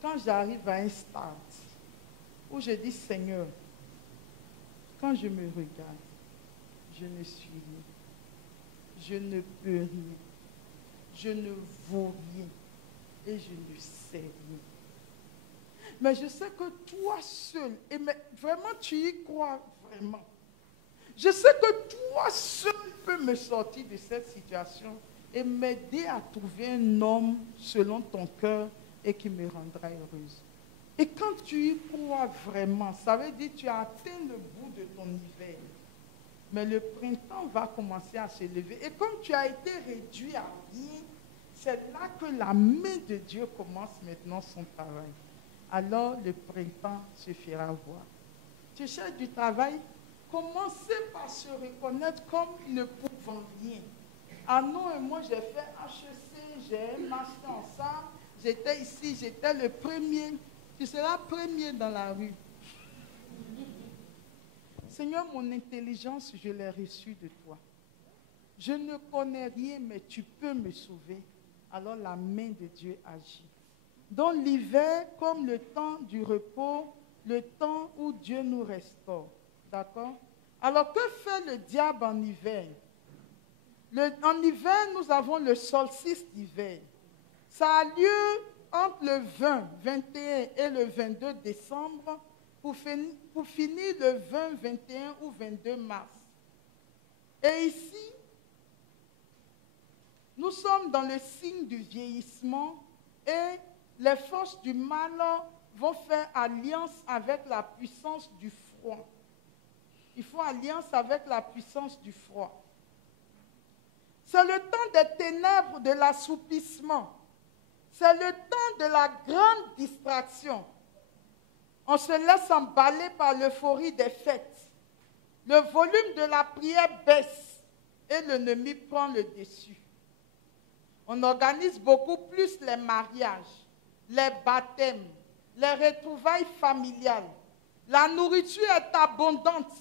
Quand j'arrive à un stade où je dis, Seigneur, quand je me regarde, je ne suis rien. Je ne peux rien. Je ne vaux rien. Et je ne sais rien. Mais je sais que toi seul, et vraiment tu y crois vraiment. Je sais que toi seul peux me sortir de cette situation et m'aider à trouver un homme selon ton cœur et qui me rendra heureuse. Et quand tu y crois vraiment, ça veut dire que tu as atteint le bout de ton hiver. Mais le printemps va commencer à se lever. Et comme tu as été réduit à rien, c'est là que la main de Dieu commence maintenant son travail. Alors le printemps se fera voir. Tu cherches du travail, commencez par se reconnaître comme ne pouvant rien. Arnaud et moi, j'ai fait HEC, j'ai un master ensemble, j'étais ici, j'étais le premier. Tu seras premier dans la rue. Seigneur, mon intelligence, je l'ai reçue de toi. Je ne connais rien, mais tu peux me sauver. Alors la main de Dieu agit. Dans l'hiver, comme le temps du repos, le temps où Dieu nous restaure. D'accord? Alors que fait le diable en hiver? En hiver, nous avons le solstice d'hiver. Ça a lieu entre le 20, 21 et le 22 décembre pour finir le 20, 21 ou 22 mars. Et ici, nous sommes dans le signe du vieillissement et les forces du mal vont faire alliance avec la puissance du froid. Ils font alliance avec la puissance du froid. C'est le temps des ténèbres, de l'assoupissement. C'est le temps de la grande distraction. On se laisse emballer par l'euphorie des fêtes. Le volume de la prière baisse et l'ennemi prend le dessus. On organise beaucoup plus les mariages, les baptêmes, les retrouvailles familiales. La nourriture est abondante.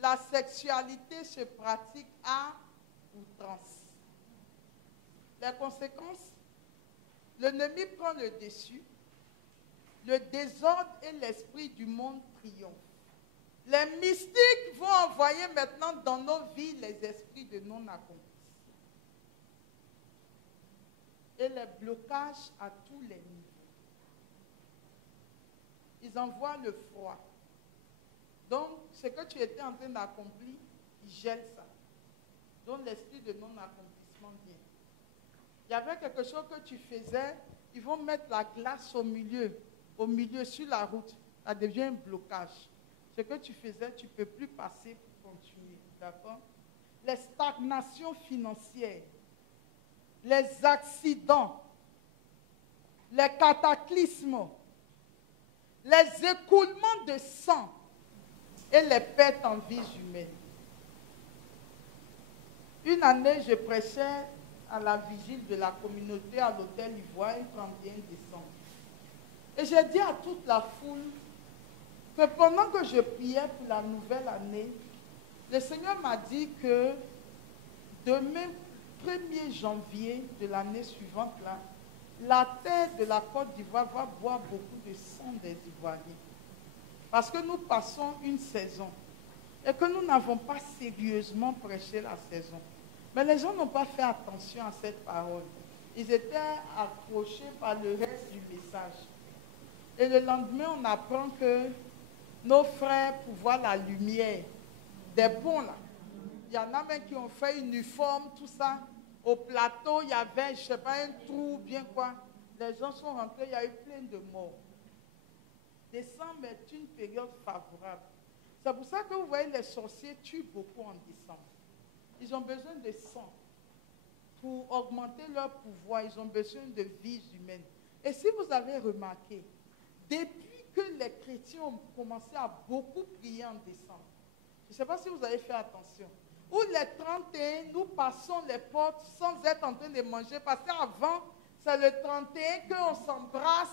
La sexualité se pratique à outrance. Les conséquences, l'ennemi prend le dessus, le désordre et l'esprit du monde triomphent. Les mystiques vont envoyer maintenant dans nos vies les esprits de non-accomplissement. Et les blocages à tous les niveaux. Ils envoient le froid. Donc, ce que tu étais en train d'accomplir, ils gèlent ça. Donc, l'esprit de non-accomplissement vient. Il y avait quelque chose que tu faisais, ils vont mettre la glace au milieu, sur la route. Ça devient un blocage. Ce que tu faisais, tu ne peux plus passer pour continuer. D'accord? Les stagnations financières, les accidents, les cataclysmes, les écoulements de sang et les pertes en vie humaine. Une année, je prêchais à la vigile de la communauté à l'hôtel Ivoire, le 31 décembre. Et j'ai dit à toute la foule que pendant que je priais pour la nouvelle année, le Seigneur m'a dit que demain, 1er janvier de l'année suivante, là, la terre de la Côte d'Ivoire va boire beaucoup de sang des Ivoiriens. Parce que nous passons une saison et que nous n'avons pas sérieusement prêché la saison. Mais les gens n'ont pas fait attention à cette parole. Ils étaient accrochés par le reste du message. Et le lendemain, on apprend que nos frères, pour voir la lumière, des bons là, il y en a même qui ont fait uniforme, tout ça. Au plateau, il y avait, je ne sais pas, un trou, bien quoi. Les gens sont rentrés, il y a eu plein de morts. Décembre est une période favorable. C'est pour ça que vous voyez, les sorciers tuent beaucoup en décembre. Ils ont besoin de sang pour augmenter leur pouvoir. Ils ont besoin de vies humaines. Et si vous avez remarqué, depuis que les chrétiens ont commencé à beaucoup prier en décembre, je ne sais pas si vous avez fait attention, où les 31, nous passons les portes sans être en train de manger, parce qu'avant, c'est le 31 qu'on s'embrasse,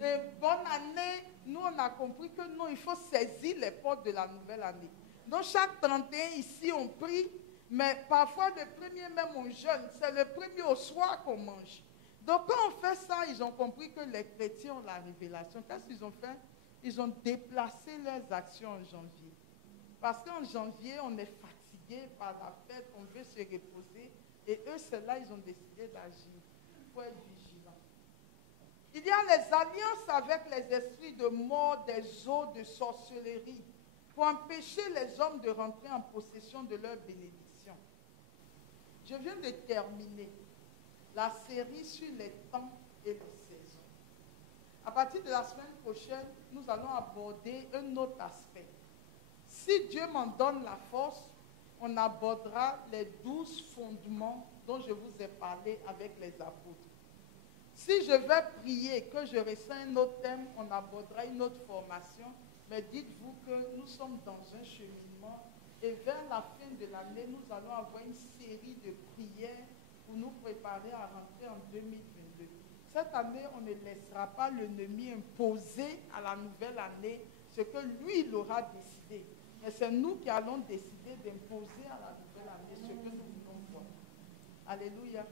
et bonne année. Nous, on a compris que non, il faut saisir les portes de la nouvelle année. Donc, chaque 31, ici, on prie, mais parfois, le premier même, on jeûne. C'est le premier au soir qu'on mange. Donc, quand on fait ça, ils ont compris que les chrétiens ont la révélation. Qu'est-ce qu'ils ont fait? Ils ont déplacé leurs actions en janvier. Parce qu'en janvier, on est fatigué par la fête, on veut se reposer. Et eux, c'est là, ils ont décidé d'agir. Il faut être vigilant. Il y a les alliances avec les esprits de mort, des eaux, de sorcellerie, pour empêcher les hommes de rentrer en possession de leur bénédiction. Je viens de terminer la série sur les temps et les saisons. À partir de la semaine prochaine, nous allons aborder un autre aspect. Si Dieu m'en donne la force, on abordera les 12 fondements dont je vous ai parlé avec les apôtres. Si je vais prier, que je ressens un autre thème, on abordera une autre formation. Mais dites-vous que nous sommes dans un cheminement et vers la fin de l'année, nous allons avoir une série de prières pour nous préparer à rentrer en 2022. Cette année, on ne laissera pas l'ennemi imposer à la nouvelle année ce que lui, il aura décidé. Mais c'est nous qui allons décider d'imposer à la nouvelle année ce que nous voulons voir. Alléluia.